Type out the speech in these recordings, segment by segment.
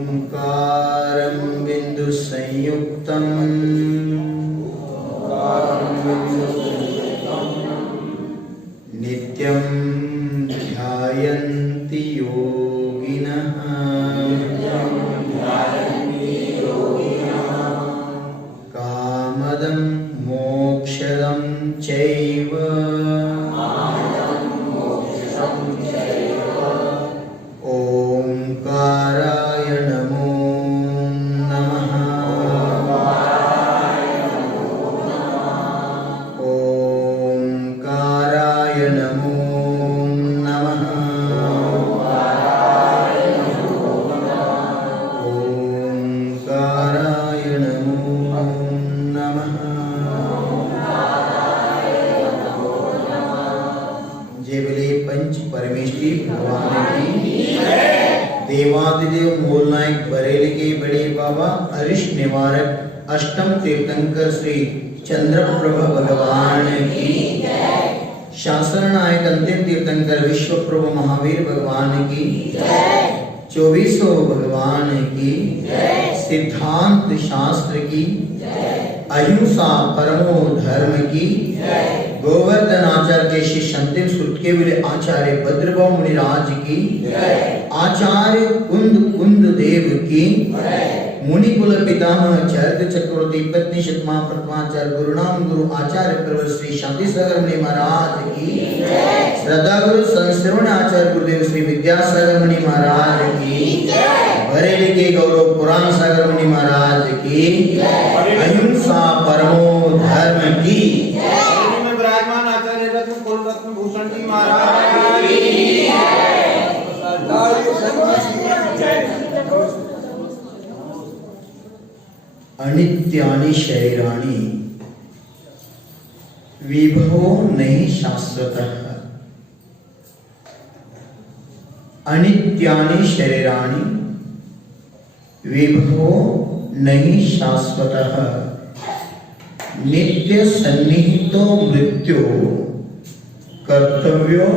ओंकारं बिंदु संयुक्तं नित्यं ध्यायन्ति योगिनः कामदं मोक्षदं चैव ओंकाराय नमो नमः। ओंकाराय नमो नमः। ओंकाराय नमो नमः। जय बोले पंच परमेश्वरी भगवान की। देवादिदेव मूलनायक बरेली के बड़े बाबा अरिष्ट निवारक अष्टम तीर्थंकर श्री चंद्रप्रभा भगवान की। शासन नायक अंतिम तीर्थंकर विश्व प्रभु महावीर भगवान की। 2400 भगवान की। सिद्धांत शास्त्र की। अहिंसा परमो धर्म की। गोवर्धन आचार्य के शिष्य अंतिम सुतकेवल आचार्य भद्रभाव मुनिराज की। आचार्य कुंद कुंद देव की। मुनिकुल पितामह चरक चक्रवर्ती पत्नी शतमा प्रथमाचार्य गुरुनाम गुरु आचार्य प्रवर श्री शांति सागर मुनि महाराज की। श्रद्धा गुरु संश्रवण आचार्य गुरुदेव श्री विद्यासागर मुनि महाराज की। बरेली के गौरव पुराण सागर मुनि महाराज की। अहिंसा परमो धर्म की। विराजमान आचार्य रत्न कुल रत्न भूषण जी महाराज की। अनित्यानि शरीराणि विभवो नहीं शाश्वतः। अनित्यानि शरीराणि विभवो नहीं शाश्वतः। नित्य सन्निहितो मृत्यो कर्तव्यो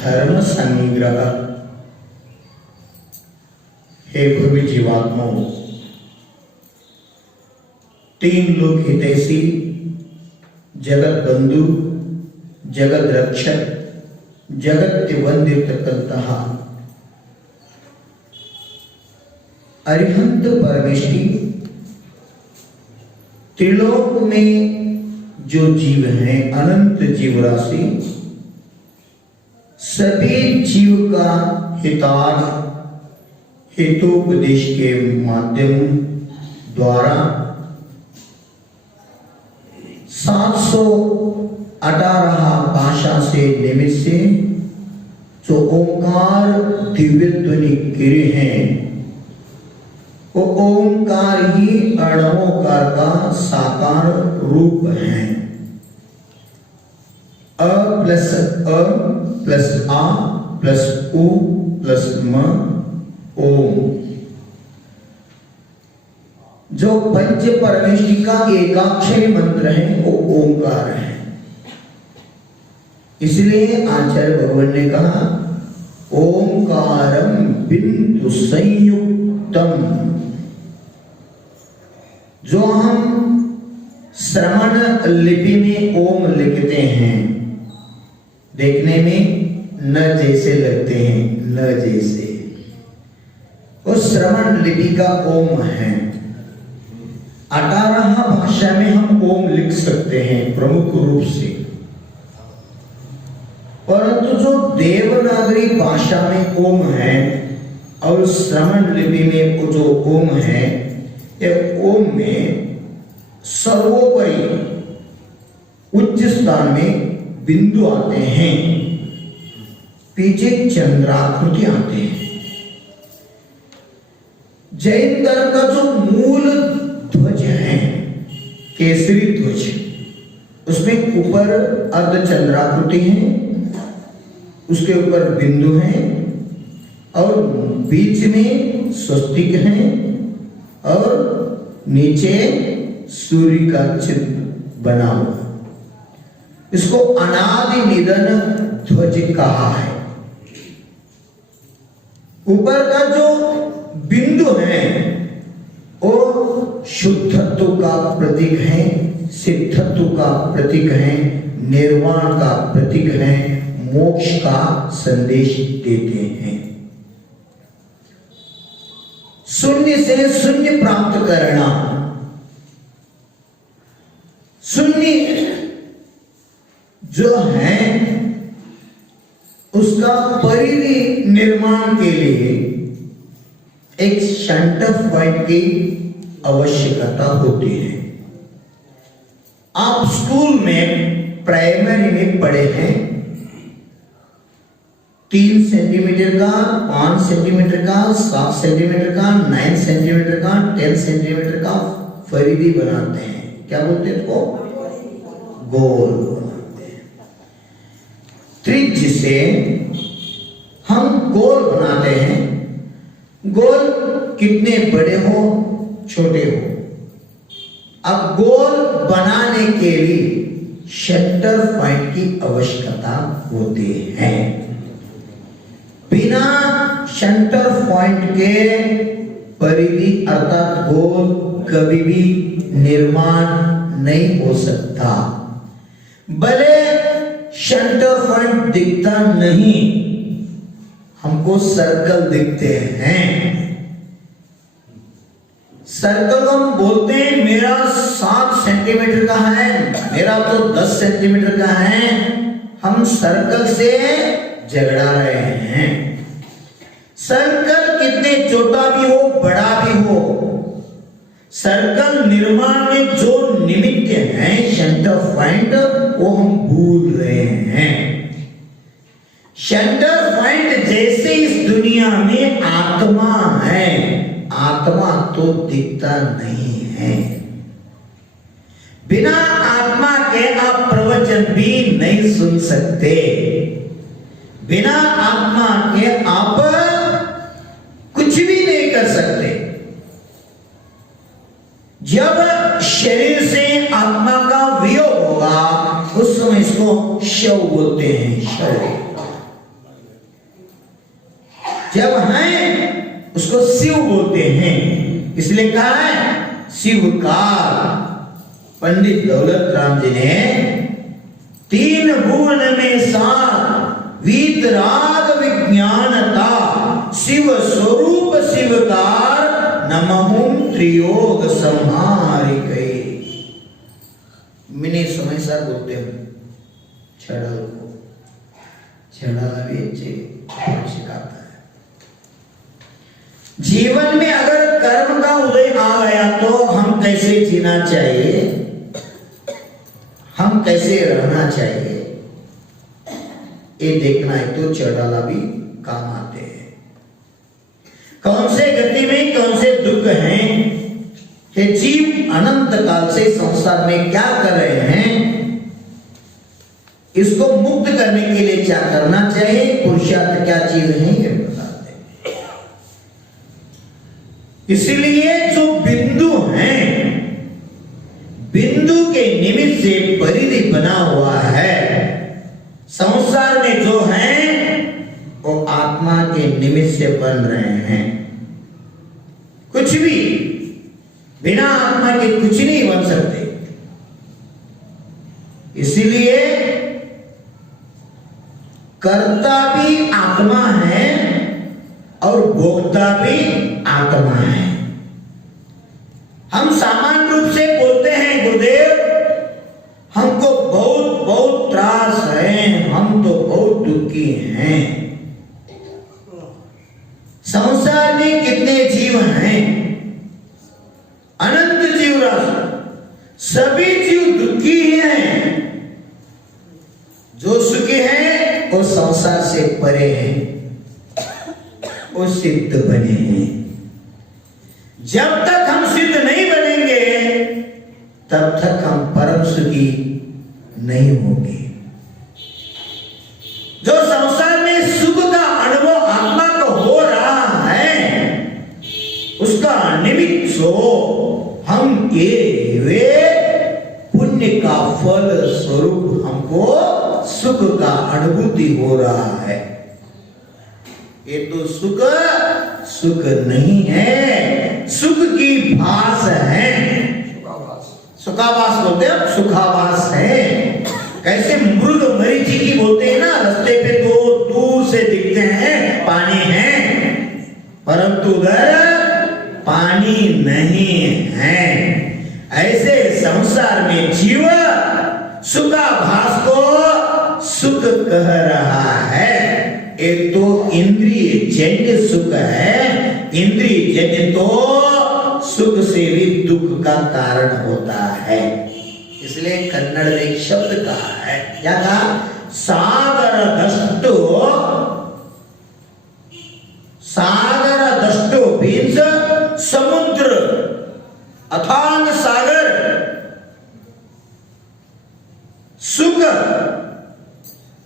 धर्म संग्रह। हे भव्य जीवात्माओं, तीन लोक हितैषी, जगत बंधु, जगत रक्षक, जगत वंदितकंतः अरिहंत परमेष्टि त्रिलोक में जो जीव हैं, अनंत जीव राशि, सभी जीव का हितार्थ हितोपदेश के माध्यम द्वारा 718 भाषा से निमित्त से जो ओंकार दिव्य ध्वनि गिरे हैं, वो ओंकार ही अणवोकार का साकार रूप है। अ प्लस आ प्लस उ प्लस म ओम। जो पंच परमेष्टि का एकाक्षरी मंत्र है वो ओंकार है। इसलिए आचार्य भगवान ने कहा ओंकारम बिंदु संयुक्तम। जो हम श्रवण लिपि में ओम लिखते हैं, देखने में न जैसे लगते हैं, न जैसे, उस श्रवण लिपि का ओम है। 18 भाषा में हम ओम लिख सकते हैं प्रमुख रूप से, परंतु जो देवनागरी भाषा में ओम है और श्रवण लिपि में वो जो ओम है, ये ओम में सर्वोपरि उच्च स्थान में बिंदु आते हैं, पीछे चंद्राकृति आते हैं। जैन धर्म का जो मूल ध्वज है केसरी ध्वज, उसमें ऊपर अर्धचंद्राकृति है, उसके ऊपर बिंदु है और बीच में स्वस्तिक है और नीचे सूर्य का चित्र बना हुआ। इसको अनादि निधन ध्वज कहा है। ऊपर का जो बिंदु है वो शुद्धत्व का प्रतीक है, सिद्धत्व का प्रतीक है, निर्वाण का प्रतीक है, मोक्ष का संदेश देते हैं। शून्य से शून्य प्राप्त करना, शून्य जो है उसका परिधि निर्माण के लिए एक सेंटर पॉइंट की आवश्यकता होती है। आप स्कूल में प्राइमरी में पढ़े हैं, 3 सेंटीमीटर का, 5 सेंटीमीटर का, 7 सेंटीमीटर का, 9 सेंटीमीटर का, 10 सेंटीमीटर का परिधि बनाते हैं। क्या बोलते हैं इसको? गोल बनाते हैं। त्रिज्य से हम गोल बनाते हैं। गोल कितने बड़े हो छोटे हो, अब गोल बनाने के लिए सेंटर पॉइंट की आवश्यकता होती है। बिना सेंटर पॉइंट के परिधि अर्थात गोल कभी भी निर्माण नहीं हो सकता। भले सेंटर पॉइंट दिखता नहीं, हमको सर्कल दिखते हैं। सर्कल हम बोलते हैं मेरा 7 सेंटीमीटर का है, मेरा तो 10 सेंटीमीटर का है। हम सर्कल से झगड़ा रहे हैं। सर्कल कितने छोटा भी हो बड़ा भी हो, सर्कल निर्माण में जो निमित्त है सेंटर पॉइंट, वो हम भूल रहे हैं। सेंटर पॉइंट जैसे इस दुनिया में आत्मा है, आत्मा तो दिखता नहीं है। बिना आत्मा के आप प्रवचन भी नहीं सुन सकते। बिना आत्मा के आप कुछ भी नहीं कर सकते। जब शरीर से आत्मा का वियोग होगा उस समय इसको शव बोलते हैं। शव जब है उसको शिव बोलते हैं। इसलिए कहा है शिवकार। पंडित दौलत राम जी ने 3 भुवन में सात वीतराग विज्ञानता शिव स्वरूप शिवकार नमहुम त्रियोग संहारिकै। मिनी समय सर बोलते हैं छड़ल को, छड़ल बेचे सिखाता है। जीवन में अगर कर्म का उदय आ गया तो हम कैसे जीना चाहिए, हम कैसे रहना चाहिए, ये देखना है तो चढ़ाला भी काम आते हैं। कौन से गति में कौन से दुख हैं कि जीव अनंत काल से संसार में क्या कर रहे हैं, इसको मुक्त करने के लिए क्या करना चाहिए, पुरुषार्थ क्या चीज है ये बताते हैं। इसलिए जो बिंदु हैं, बिंदु के निमित्त से परिधि बना हुआ है। संसार में जो है वो आत्मा के निमित्त से बन रहे हैं। कुछ भी बिना आत्मा के कुछ नहीं बन सकते। इसीलिए कर्ता भी आत्मा है और भोक्ता भी आत्मा है। हम सामान्य रूप से बोलते हैं गुरुदेव हमको बहुत बहुत त्रास है, हम तो बहुत दुखी हैं। संसार में कितने जीव हैं, अनंत जीव राशि, सभी जीव दुखी हैं। जो सुखी हैं वो संसार से परे हैं, वो सिद्ध बने हैं। जब तक हम सिद्ध नहीं बनेंगे तब तक हम परम सुखी नहीं होंगे। जो संसार में सुख का अनुभव आत्मा को हो रहा है उसका निमित्त सो हम ये वे पुण्य का फल स्वरूप हमको सुख का अनुभूति हो रहा है। ये तो सुख सुख नहीं है, सुख की भास है। सुखाभास बोलते हैं, सुखाभास है। कैसे मृग मरीचि की बोलते हैं ना, रास्ते पे तो दूर से दिखते हैं पानी है, परंतु उधर पानी नहीं है। ऐसे संसार में जीव सुखाभास को सुख कह रहा है। एक तो इंद्रिय जन्य सुख है, इंद्रिय जन्य तो सुख से भी दुख का कारण होता है। इसलिए कन्नड़ में एक शब्द कहा है, क्या कहा? सागर दष्टो, सागर दष्टो मीन्स समुद्र, अथांग सागर। सुख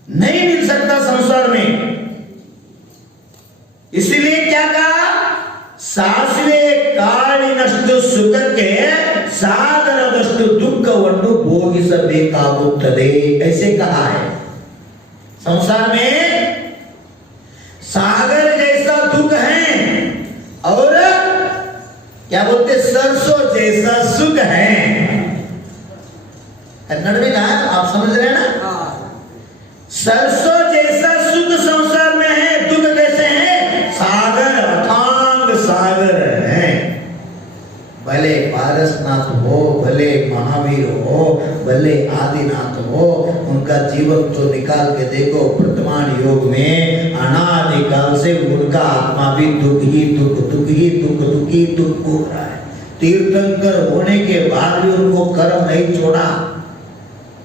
नहीं मिल सकता संसार में, इसलिए क्या कहा? सासवे कालिनष्टु सुखಕ್ಕೆ सागरदಷ್ಟು ದುಃಖವನ್ನು ಭೋಗಿಸಬೇಕಾಗುತ್ತದೆ, ऐसे कहा है। संसार में सागर जैसा दुख है और क्या बोलते सरसों जैसा सुख है। कन्नड़ में कहा, आप समझ रहे हैं ना? सरसों जैसा सुख संसार में है, दुख कैसे है? सागर, अथांग सागर है। भले पारसनाथ हो, भले महावीर हो, भले आदिनाथ हो, उनका जीवन तो निकाल के देखो, वर्तमान योग में अनादिकाल से उनका आत्मा भी दुख ही दुख, दुख ही दुख, दुख ही दुख हो रहा है। तीर्थंकर होने के बाद भी उनको कर्म नहीं छोड़ा।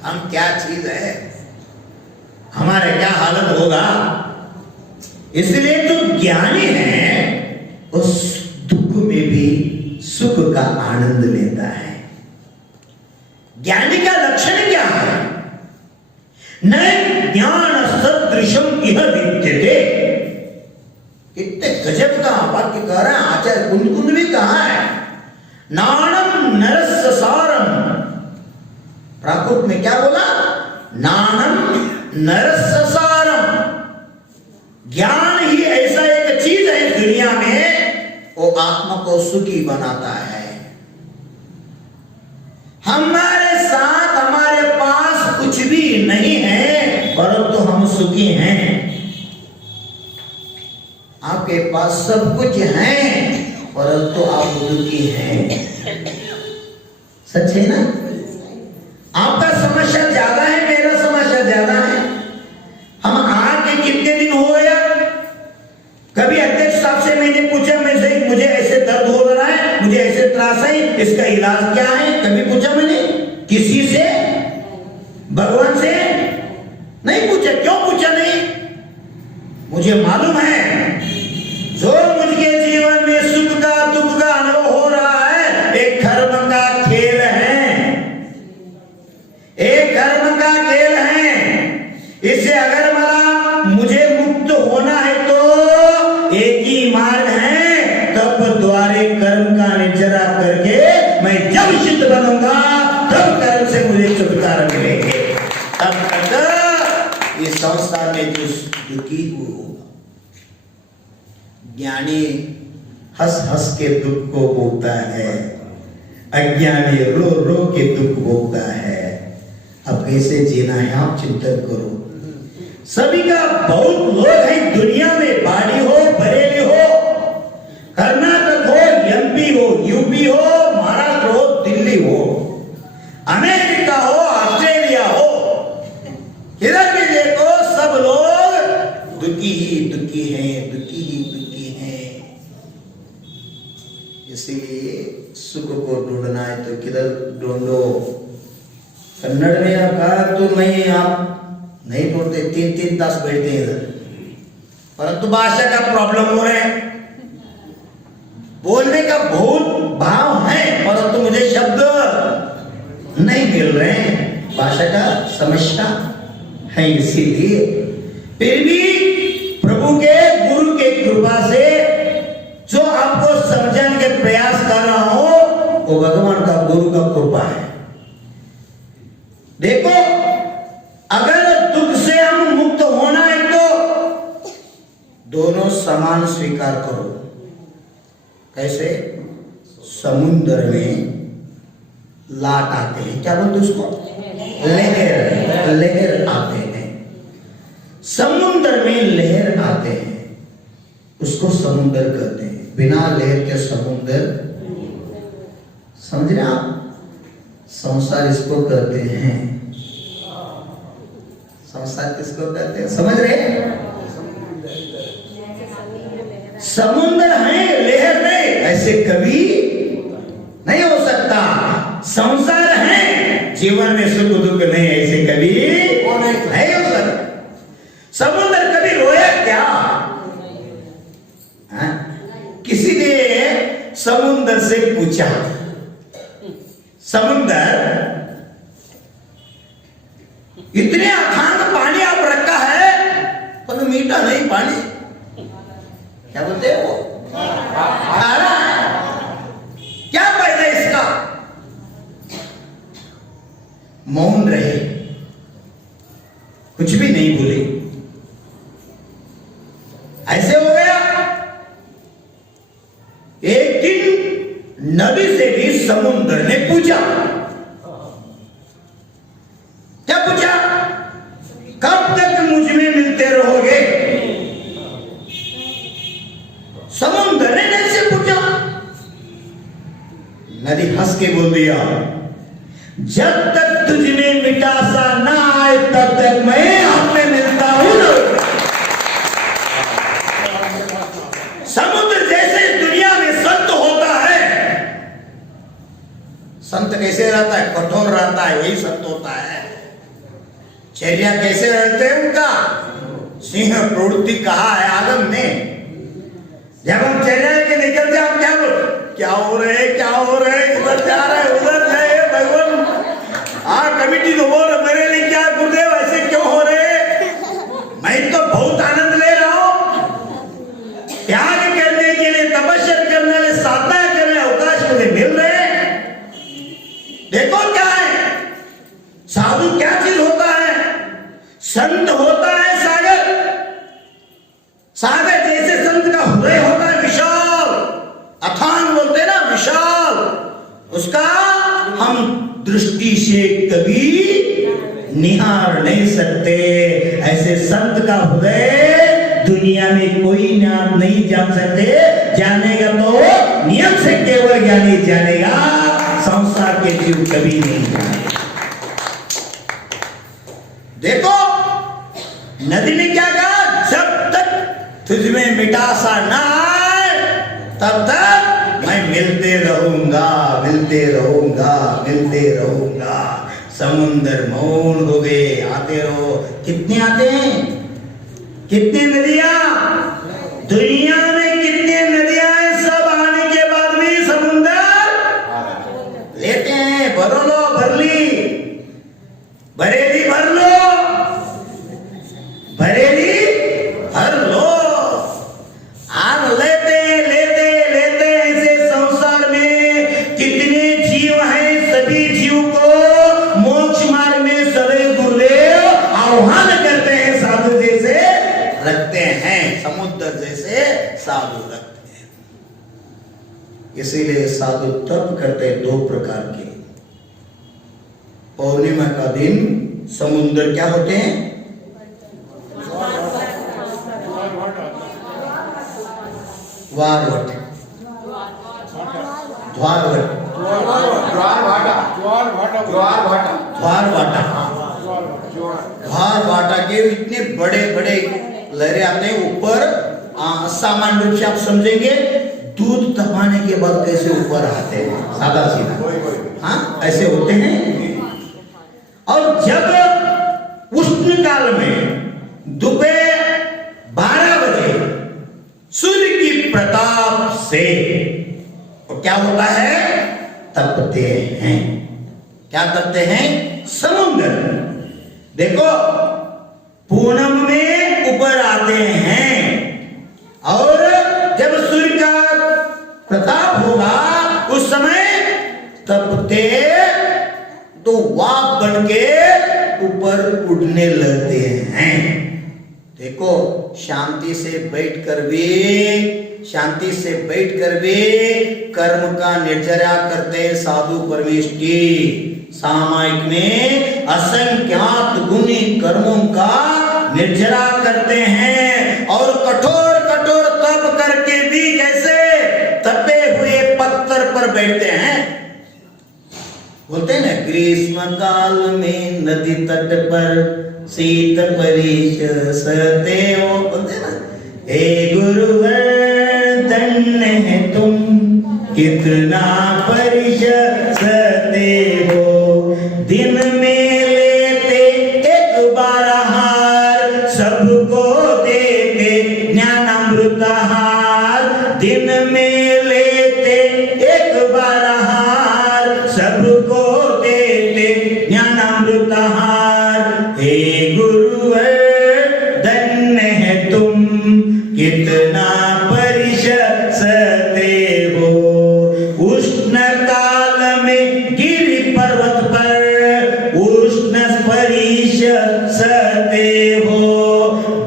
हम क्या चीज है, हमारे क्या हालत होगा। इसलिए जो ज्ञानी है उस दुख में भी सुख का आनंद लेता है। ज्ञानी का लक्षण क्या है? न ज्ञान सदृशम इह विद्यते। कितने गजब का वाक्य कह रहे हैं आचार्य कुंद भी कहा है। नाणम नरस्य सारम, प्राकृत में क्या बोला? नाणम नरस्य सारम। ज्ञान ही ऐसा एक चीज है दुनिया में, वो आत्मा को सुखी बनाता है। हमारे साथ हमारे पास कुछ भी नहीं है, परंतु हम सुखी हैं। आपके पास सब कुछ है, परंतु आप दुखी हैं। सच है ना? आपका समस्या ज्यादा है, मेरा समस्या ज्यादा है। हम आके कितने दिन हो गया? कभी अध्यक्ष साहब से मैंने पूछा, मुझे ऐसे दर्द हो रहा है, मुझे ऐसे त्रास है, इसका इलाज क्या है? कभी पूछा मैंने किसी से? भगवान से नहीं पूछा। क्यों पूछा नहीं? मुझे मालूम है जो मुझे जीवन में सुख का दुख का अनुभव हो रहा है, एक कर्म का खेल है, एक कर्म का खेल है। इससे अगर मुझे मुक्त होना है तो एक ही मार्ग है, तब द्वारे कर्म का निचरा करके मैं जब सिद्ध बनूंगा तब कर्म से मुझे छुटकारा मिलेंगे। तब तक इस संसार में जो दुखी हो, ज्ञानी हंस हंस के दुख को भोगता है, अज्ञानी रो रो के दुख भोगता है। अब कैसे जीना है आप चिंतन करो। सभी का बहुत लोग हैं दुनिया में, बाड़ी हो, बरेली हो, कर्नाटक हो, एमपी हो, यूपी हो, महाराष्ट्र हो, दिल्ली हो, अमेरिका हो, ऑस्ट्रेलिया हो, किधर भी देखो सब लोग दुखी ही दुखी हैं, दुखी ही दुखी हैं। इसीलिए सुख को ढूंढना है तो किधर ढूंढो? कन्नड़ में कहा तो नहीं, आप नहीं ढूंढते, 3-3 तास बैठते हैं इधर, परंतु भाषा का प्रॉब्लम हो रहा है। बोलने का बहुत भाव है, परंतु मुझे शब्द नहीं मिल रहे हैं, भाषा का समस्या है। इसीलिए फिर भी प्रभु के गुरु के कृपा से जो आपको समझाने के प्रयास कर रहा हूं, वो भगवान का गुरु का कृपा है। देखो, अगर दुख से हम मुक्त होना है तो 2 दोनों समान स्वीकार करो। कैसे? समुद्र में लाट आते हैं, क्या बोलते उसको? लहर, लहर आते हैं। समुद्र में लहर आते हैं, उसको समुद्र कहते हैं। बिना लहर के समुद्र, समझ रहे आप? संसार इसको कहते हैं। संसार किसको कहते हैं, समझ रहे हैं? समुद्र है, लहर नहीं, ऐसे कभी नहीं हो सकता। संसार है, जीवन में सुख दुख नहीं, ऐसे कभी नहीं हो सकता। समुद्र कभी रोया क्या? किसी ने समुद्र से पूछा, समुद्र इतने अथांग पानी आप रखा है पर मीठा नहीं पानी, क्या बोलते हैं वो? खारा है, क्या फायदा इसका? मौन रहे, कुछ भी नहीं बोले। ऐसे हो गया। एक दिन नदी से भी समुद्र ने पूछा, क्या पूछा? कब तक मुझ में मिलते रहोगे? समुद्र ने नदी से पूछा। नदी हंस के बोल दिया, जब तक तुझ में मिठासा ना आए तब तक मैं आपसे मिलता हूं। समुद्र जैसे दुनिया में संत होता है, संत कैसे रहता है? कठोर रहता है, वही संत होता है। चर्या कैसे रहते हैं उनका? सिंह प्रवृत्ति कहा है आदम ने। जब हम चर्या के निकलते हम क्या बोल, क्या हो रहे, क्या हो रहे, इधर जा रहे उधर जाए भगवान। कमिटी तो बोल मेरे लिए क्या गुरुदेव ऐसे क्यों हो रहे? मैं तो बहुत आनंद ले रहा हूं। त्याग करने के लिए, तपस्या करने वाले, साधना करने अवकाश मुझे मिल रहे हैं। देखो क्या है साधु, क्या चीज होता है? संत होता है सागर। सागर जैसे संत का हृदय होता है विशाल, अथांग बोलते हैं ना, विशाल। उसका हम दृष्टि से कभी निहार नहीं सकते। ऐसे संत का हृदय दुनिया में कोई नहीं जान सकते। जानेगा तो नियम से केवल ज्ञानी जानेगा, संसार के जीव कभी नहीं जानेगा। देखो नदी ने क्या कहा, जब तक तुझमें मिठासा ना आए तब तक मैं मिलते रहूंगा, मिलते रहूंगा, मिलते रहूंगा। समुद्र मौन हो गए। आते रहो। कितने आते हैं? कितने नदियां दुनिया में, कितने नदियां हैं? सब आने के बाद भी समुद्र लेते हैं। भरो लो, भर ली, बरेली भर लो, बरेली भर लो। आग लेते लेते लेते ऐसे संसार में कितने जीव हैं। सभी जीव को मोक्ष मार्ग में सदैव गुरुदेव आह्वान करते हैं, साधु जैसे रखते हैं, समुद्र जैसे साधु रखते हैं। इसीलिए साधु तप करते हैं दो प्रकार के। पौर्णिमा का दिन समुद्र क्या होते हैं? द्वारवट, द्वारवट, द्वारवाटा के इतने बड़े बड़े लहरें आते हैं ऊपर। सामान्य रूप से आप समझेंगे दूध तपाने के बाद कैसे ऊपर आते हैं, सादा सीधा, हाँ ऐसे होते हैं। और जब उष्ण काल में दोपहर 12 बजे सूर्य की प्रताप से और क्या होता है? तपते हैं। क्या तपते हैं? समुद्र। देखो पूनम में ऊपर आते हैं और जब सूर्य का प्रताप होगा उस समय तपते तो वाप बन के ऊपर उड़ने लगते हैं। देखो, शांति से बैठकर भी कर्म का निर्जरा करते साधु परमेश की सामायिक में असंख्यात गुणी कर्मों का निर्जरा करते हैं और कठोर कठोर तप करके भी कैसे तपे हुए पत्थर पर बैठते हैं। बोलते हैं ना, ग्रीष्म काल में नदी तट पर शीत परिश सहते हो, बोलते हैं ना, हे गुरुवर धन्य है तुम कितना परिश सहते हो, दिन में लेते एक बार हार सबको देते ज्ञानामृत हार, दिन में लेते एक बार हार सबको देते ज्ञानामृत हार, हे गुरुवर धन्य है तुम कितना परिश सहते हो, उष्ण काल में गिरि पर्वत पर उष्ण परिश सहते हो,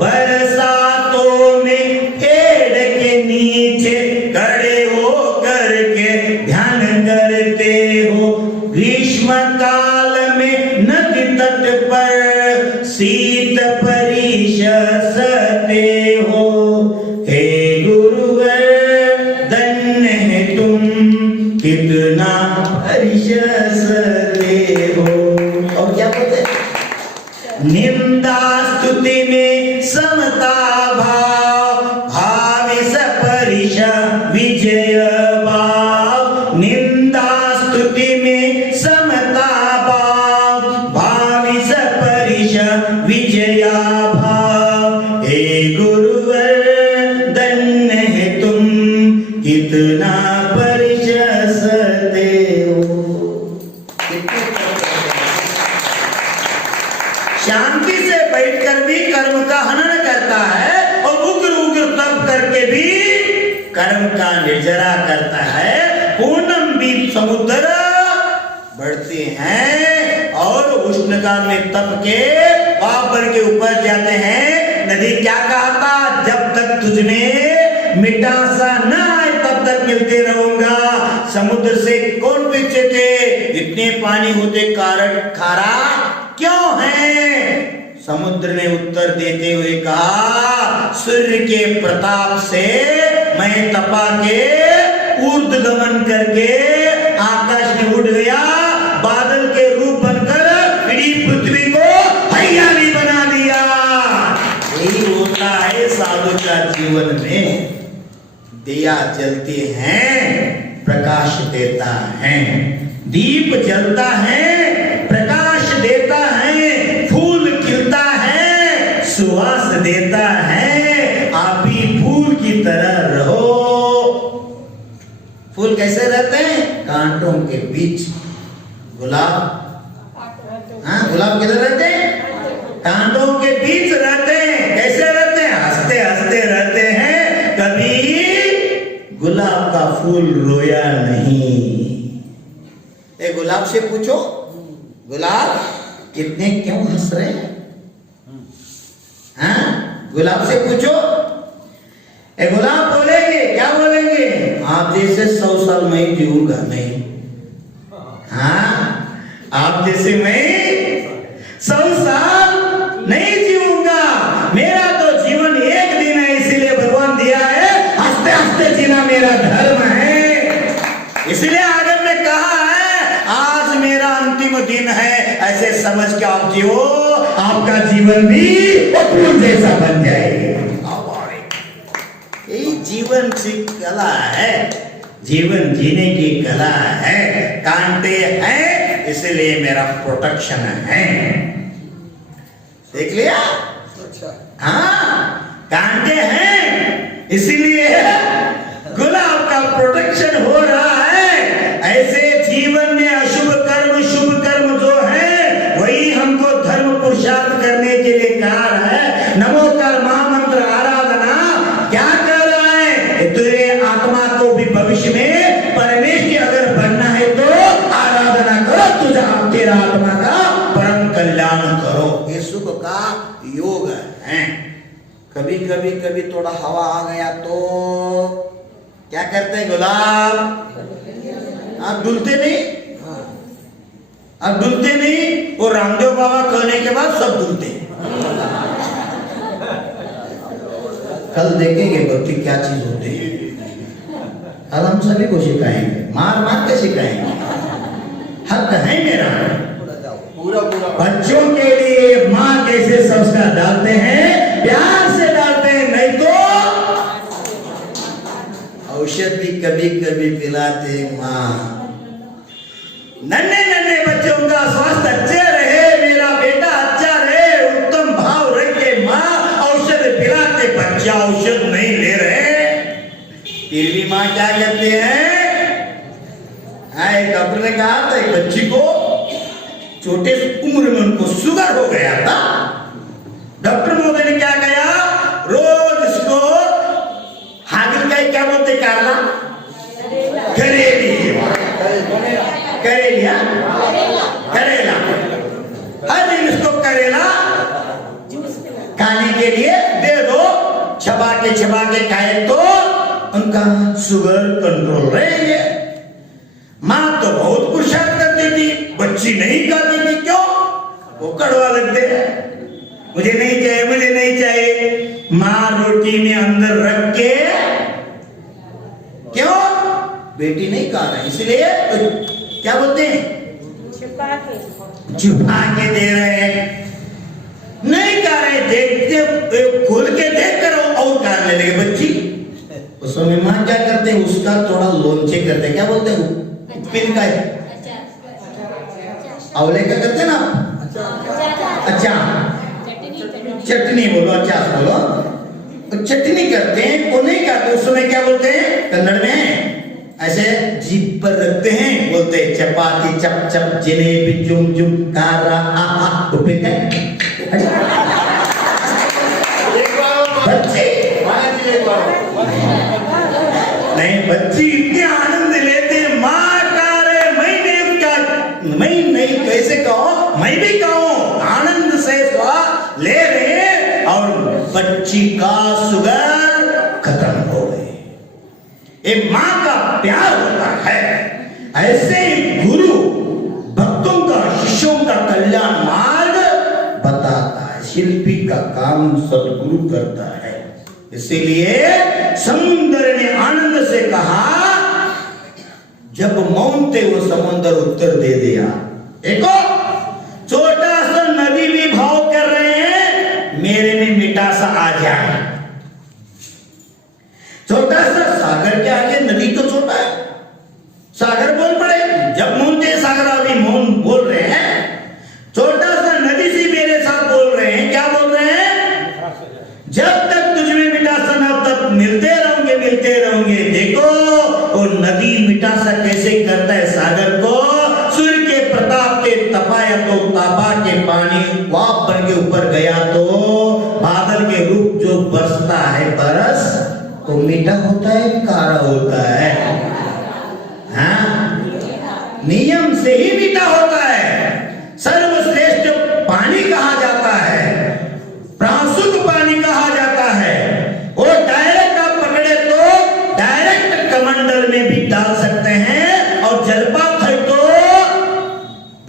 बरसातों में पेड़ के नीचे खड़े हो करके ध्यान करते हो, ग्रीष्म काल में नदी तट पर शीत परिश सहते हो, हे गुरुवर धन्य है तुम कितना परिश सहते हो। और क्या बोलते, निंदा स्तुति में समता भाव भाविस परिश विजय भाव, निंदा स्तुति में समता भाव भाविस परिश विजया भाव, हे गुरुवर धन्य है तुम कितना परिश सहते हो। शांति से बैठकर भी कर्म का हनन करता है और उग्र उग्र तप करके भी कर्म का निर्जरा करता है। पूनम भी समुद्र बढ़ते हैं और उष्णकाल में तप के बाबर के ऊपर जाते हैं। नदी क्या कहा था, जब तक तुझमें मिठासा न आए तब तक मिलते रहूंगा। समुद्र से कौन पूछे थे, इतने पानी होते कारण खारा क्यों है? समुद्र ने उत्तर देते हुए कहा, सूर्य के प्रताप से मैं तपा के ऊर्ध्वगमन करके आकाश में उड़ गया, बादल के रूप बनकर इडीं पृथ्वी को हरियाली बना दिया। यही होता है साधु का जीवन में, दिया जलते हैं प्रकाश देता है, दीप जलता है प्रकाश देता है, फूल खिलता है सुवास देता है। आप भी फूल की तरह रहो। फूल कैसे रहते हैं, कांटों के बीच। गुलाब, हाँ गुलाब किधर रहते हैं, कांटों के बीच रहते हैं। कैसे रहते हैं, हंसते हंसते रहते हैं। कभी गुलाब का फूल रोया नहीं। ए गुलाब से पूछो, गुलाब कितने क्यों हंस रहे हैं? हाँ गुलाब से पूछो। ए गुलाब बोलेंगे, क्या बोलेंगे, आप जैसे 100 साल मैं जीऊंगा नहीं। हाँ आप जैसे मैं 100 साल नहीं जीऊंगा। मेरा तो जीवन एक दिन है, इसीलिए भगवान दिया है, हंसते हंसते जीना मेरा धर्म है। इसलिए आगे में कहा है, आज मेरा अंतिम दिन है, ऐसे समझ के आप जियो, आपका जीवन भी फूल जैसा बन जाएगा। यही जीवन की कला है, जीवन जीने की कला है। कांटे हैं इसलिए मेरा प्रोटेक्शन है। देख लिया, हाँ कांटे हैं इसीलिए गुलाब का प्रोटेक्शन हो रहा है। ऐसे जीवन में अशुभ कर्म शुभ कर्म जो है वही हमको धर्म पुरुषार्थ करने के लिए कहा है। नमोकार महामंत्र आराधना क्या कर रहा है, तेरे आत्मा को भी भविष्य में परमेश्वर अगर बनना है तो आराधना करो, तुझे तेरा आत्मा का परम कल्याण करो। ये सुख का योग है। कभी कभी कभी थोड़ा हवा आ गया तो क्या करते हैं गुलाब? आप डुलते नहीं, आप डुलते नहीं। वो रामदेव बाबा कहने के बाद सब डुलते। कल देखेंगे बच्चे क्या चीज होती है। कल हम सभी को सिखाएंगे, मार मार के सिखाएंगे। हक है मेरा पूरा पूरा। बच्चों के लिए माँ कैसे संस्कार डालते हैं? प्यार से डालते हैं, नहीं तो औषध भी कभी कभी पिलाते माँ। नन्हे नन्हे बच्चों का स्वास्थ्य अच्छे रहे, मेरा बेटा अच्छा रहे, उत्तम भाव रख के माँ औषध पिलाते। बच्चा औषध नहीं ले रहे, फिर भी माँ क्या कहते हैं? एक डॉक्टर ने कहा था एक बच्ची को छोटे उम्र में उनको शुगर हो गया था। डॉक्टर महोदय ने क्या किया? रोज इसको हागिल का क्या बोलते करना? करेला, करेला। हर दिन इसको करेला खाने के लिए दे दो। चबा के खाए तो उनका शुगर कंट्रोल रहेगी। माँ तो बहुत पुरुषार्थ करती थी, बच्ची नहीं खाती थी। क्यों? वो कड़वा लगते हैं, मुझे नहीं चाहिए, मुझे नहीं चाहिए। माँ रोटी में अंदर रख के, क्यों? बेटी नहीं खा रहा, इसलिए क्या बोलते हैं? छुपा के दे रहे हैं, नहीं खा रहे। देखते खोल के देख कर और खाने लगे बच्ची। उस समय माँ क्या करते हैं? उसका थोड़ा लोंचे करते हैं, क्या बोलते हैं? पिन का आंवले का करते ना, अच्छा चटनी बोलो, अच्छा बोलो, चटनी करते हैं। वो नहीं करते, उस समय क्या बोलते हैं कन्नड़ में? ऐसे जीभ पर रखते हैं, बोलते हैं चपाती चप चप जलेबी जुम जुम कारा आ बच्ची नहीं, बच्ची इतने आनंद लेते। माँ का रे मैं नहीं कैसे कहो, मैं भी कहूँ आनंद से स्वाद ले रहे और बच्ची का शुगर खत्म हो गई। ये माँ का प्यार होता है। ऐसे ही गुरु भक्तों का, शिष्यों का कल्याण मार्ग बताता है। शिल्पी का काम सदगुरु करता है। इसीलिए समुद्र ने आनंद से कहा, जब मौन थे वो समुद्र उत्तर दे दिया। देखो छोटा सा नदी भी भाव कर रहे हैं, मेरे में मिठासा आ जाए। छोटा सा सागर के आगे नदी तो छोटा है, सागर बोल पड़े। जब मौन थे सागर अभी मौन बोल रहे हैं, छोटा सा नदी से मेरे साथ बोल रहे हैं। क्या बोल रहे हैं? जब तक तुझमें मिठासा ना तब मिलते रहोगे। देखो वो नदी मिठासा कैसे करता है सागर को। सूर्य के प्रताप के तपाया तो तापा के पानी वाप बन के ऊपर गया तो बादल के रूप जो बरसता है बरस, वो मीठा होता है, कारा होता है। हाँ, नियम से ही मीठा होता है। सर्वश्रेष्ठ पानी कहा जाता है, प्राणशुद्ध पानी कहा जाता है। वो डायरेक्ट आप पकड़े तो डायरेक्ट कमंडल में भी डाल सकते हैं, और जलपात है तो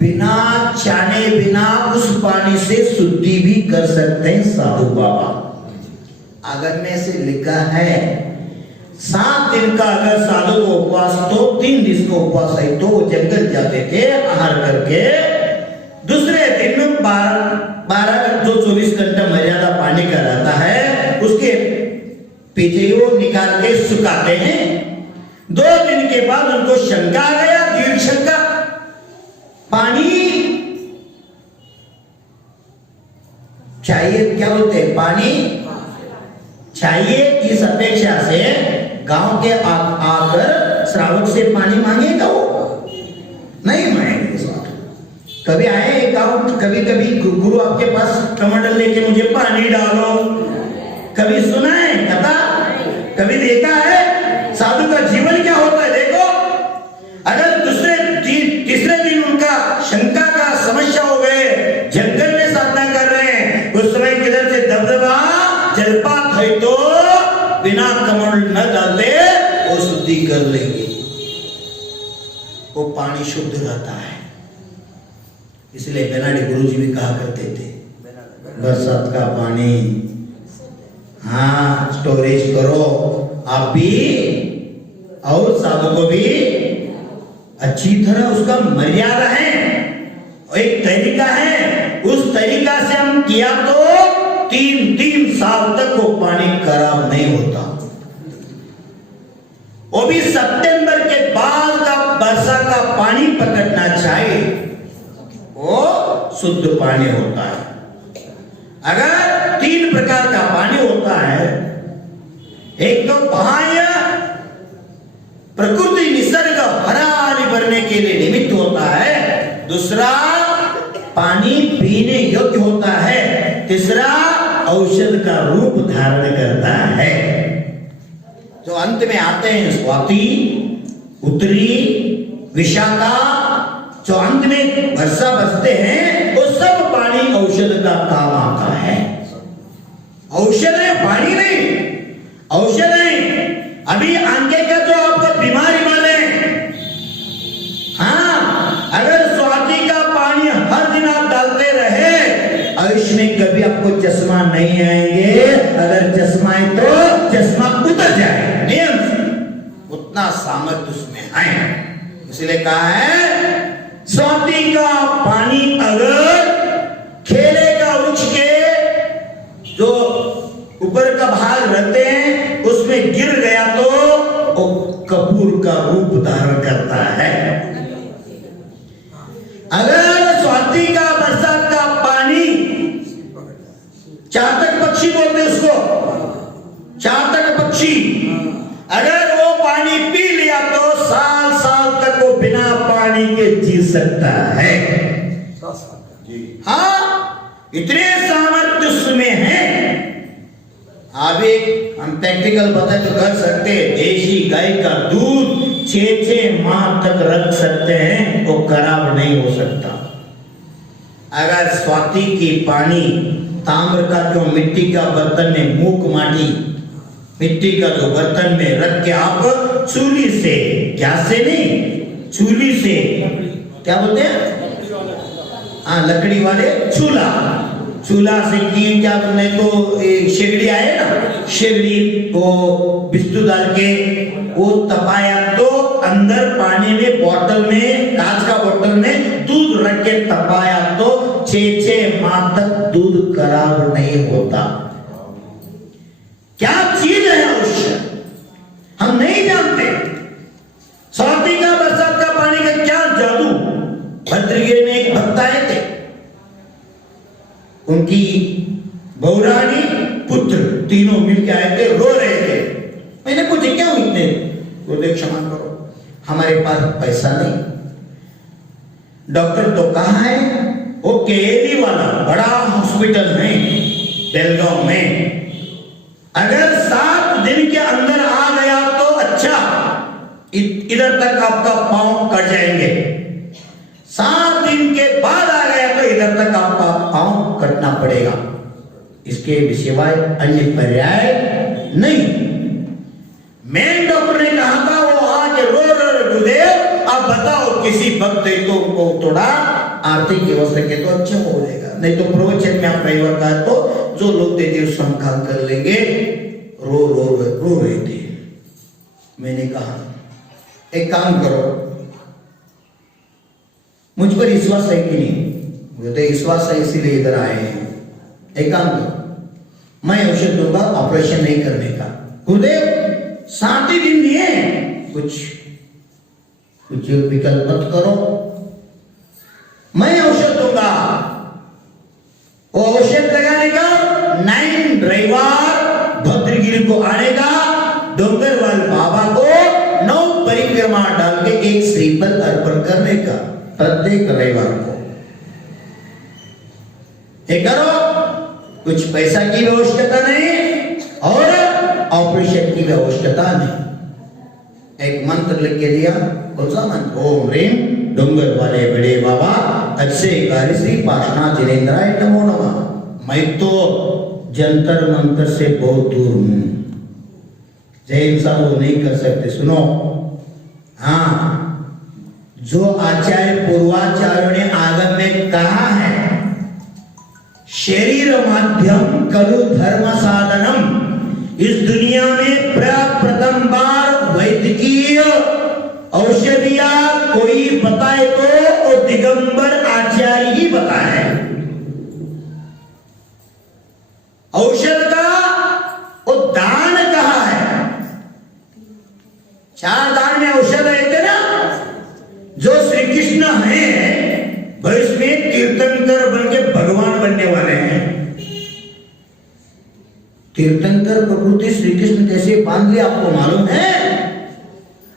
बिना छाने बिना उस पानी से शुद्धि भी कर सकते हैं साधु बाबा। अगर में से लिखा है 7 दिन का अगर साधु को उपवास तो 3 दिन का उपवास है तो वो जंगल जाते थे आहार करके। दूसरे दिन 12 जो 24 घंटा मर्यादा पानी का रहता है उसके पीछे वो निकाल के सुखाते हैं। 2 दिन के बाद उनको शंका आ गया, दीर्घ शंका, पानी चाहिए, क्या बोलते हैं, पानी चाहिए। इस अपेक्षा से गांव के आकर श्रावक से पानी मांगेगा वो नहीं मांगेंगे। कभी आए गांव, कभी कभी गुरु आपके पास कमंडल लेके मुझे पानी डालो, कभी सुना है कथा, कभी देखा है साधु का जीवन क्या होता है? देखो अगर तीसरे दिन उनका शंका का समस्या हो गए, जंगल में साधना कर रहे हैं, उस समय किधर से दबदबा जलपा इथेनॉल न डालते वो शुद्धि कर लेंगे, वो पानी शुद्ध रहता है। इसलिए बेनाडी गुरुजी भी कहा करते थे बरसात का पानी हाँ स्टोरेज करो, आप भी और साधु को भी अच्छी तरह, उसका मर्यादा है, एक तरीका है, उस तरीका से हम किया तो 3 साल तक वो पानी खराब नहीं होता। वो भी सितंबर के बाद का वर्षा का पानी पकड़ना चाहिए, वो शुद्ध पानी होता है। अगर 3 प्रकार का पानी होता है, एक तो बाह्य प्रकृति निसर्ग हरियाली भरने के लिए निमित्त होता है, दूसरा पानी पीने योग्य होता है, तीसरा औषध का रूप धारण करता है। जो अंत में आते हैं स्वाति, उत्तरी, विशाखा, जो अंत में वर्षा बसते हैं, वो सब पानी औषध का काम आता है। औषध है, पानी नहीं, औषध है। अभी आगे का जो आपको बीमारी वाले, हाँ, अगर स्वाति का पानी हर दिन आप डालते रहे, आयुष में कभी आपको चश्मा नहीं आएंगे। अगर चश्मा है तो चश्मा उतर जाए, नियम से उतना सामर्थ्य उसमें है। इसलिए कहा है स्वाति का पानी अगर खेले का वृक्ष के जो ऊपर का भाग रहते हैं उसमें गिर गया तो वो कपूर का रूप धारण करता है। अगर स्वाति का बरसात का पानी, चातक पक्षी बोलते उसको, चातक पक्षी, अगर वो पानी पी लिया तो साल साल तक वो बिना पानी के जी सकता है। हाँ, इतने सामर्थ्य उसमें है। अभी हम प्रैक्टिकल बताए तो कर सकते हैं, देशी गाय का दूध 6 माह तक रख सकते हैं, वो खराब नहीं हो सकता। अगर स्वाति की पानी ताम्र का जो मिट्टी का बर्तन में, मूक माटी मिट्टी का जो बर्तन में रख के आप चूल्ही से, गैस से नहीं, चूल्ही से, क्या बोलते हैं, हाँ लकड़ी वाले चूल्हा से की, क्या बोलते तो शेगड़ी आए ना, शेगड़ी को बिस्तु डाल के वो तपाया तो अंदर पानी में बोतल में, कांच का बोतल में दूध रख के तपाया तो 6 माह तक दूध खराब नहीं होता। क्या चीज है औषध, हम नहीं जानते। स्वाति का बरसात का पानी का क्या जादू। भद्रगिरी में एक भक्त आए थे, उनकी बहुरानी पुत्र तीनों मिलकर आए थे, रो रहे थे। मैंने पूछा क्या हुई इतने, गुरुदेव क्षमा करो, हमारे पास पैसा नहीं, डॉक्टर तो कहाँ है, वो केली वाला बड़ा हॉस्पिटल है बेलगांव में, अगर 7 दिन के अंदर आ गया तो अच्छा, इधर तक आपका पांव कट जाएंगे, 7 दिन के बाद आ गया तो इधर तक आपका पांव कटना पड़ेगा, इसके सिवाय अन्य पर्याय नहीं। मेन डॉक्टर ने कहा था, वो आज रो गुरुदेव आप बताओ किसी भक्त तो उनको थोड़ा आर्थिक व्यवस्था के तो अच्छा हो जाएगा, नहीं तो प्रवचन में आप कई बार कहा तो जो लोग देते उसको हम काम कर लेंगे। रो रहे थे। मैंने कहा एक काम करो, मुझ पर विश्वास है कि नहीं, बोलते विश्वास है इसीलिए इधर आए हैं, एक काम करो मैं औषध दूंगा ऑपरेशन नहीं करने का। गुरुदेव 7 ही दिन दिए, कुछ विकल्प मत करो, मैं औषध दूंगा। वो औषध लगाने का 9 रविवार भद्रगिरी को आने का, डोंगरवाल बाबा को 9 परिक्रमा डाल के एक श्रीफल अर्पण करने का प्रत्येक रविवार को। ये करो, कुछ पैसा की भी आवश्यकता नहीं और ऑपरेशन की भी आवश्यकता नहीं। एक मंत्र लिख के दिया, कौन सा मंत्र, ओम ह्रीम डोंगर वाले बड़े बाबा अच्छे कार्य श्री पाषाण जिनेन्द्राय नमो नमः। मैं तो जंतर मंत्र से बहुत दूर हूं, जैन साहब वो नहीं कर सकते। सुनो, हाँ, जो आचार्य पूर्वाचार्यों ने आगम में कहा है, शरीर माध्यम कलु धर्म साधनम, इस दुनिया में प्रथम बार वैदिकीय औषधिया कोई बताए तो दिगंबर आचार्य ही बताए। औषध का वो दान कहा है, 4 दान में औषध है थे ना, जो श्री कृष्ण है भविष्य में तीर्थंकर बन के भगवान बनने वाले हैं। तीर्थंकर प्रकृति श्री कृष्ण कैसे बांध लिया आपको मालूम है?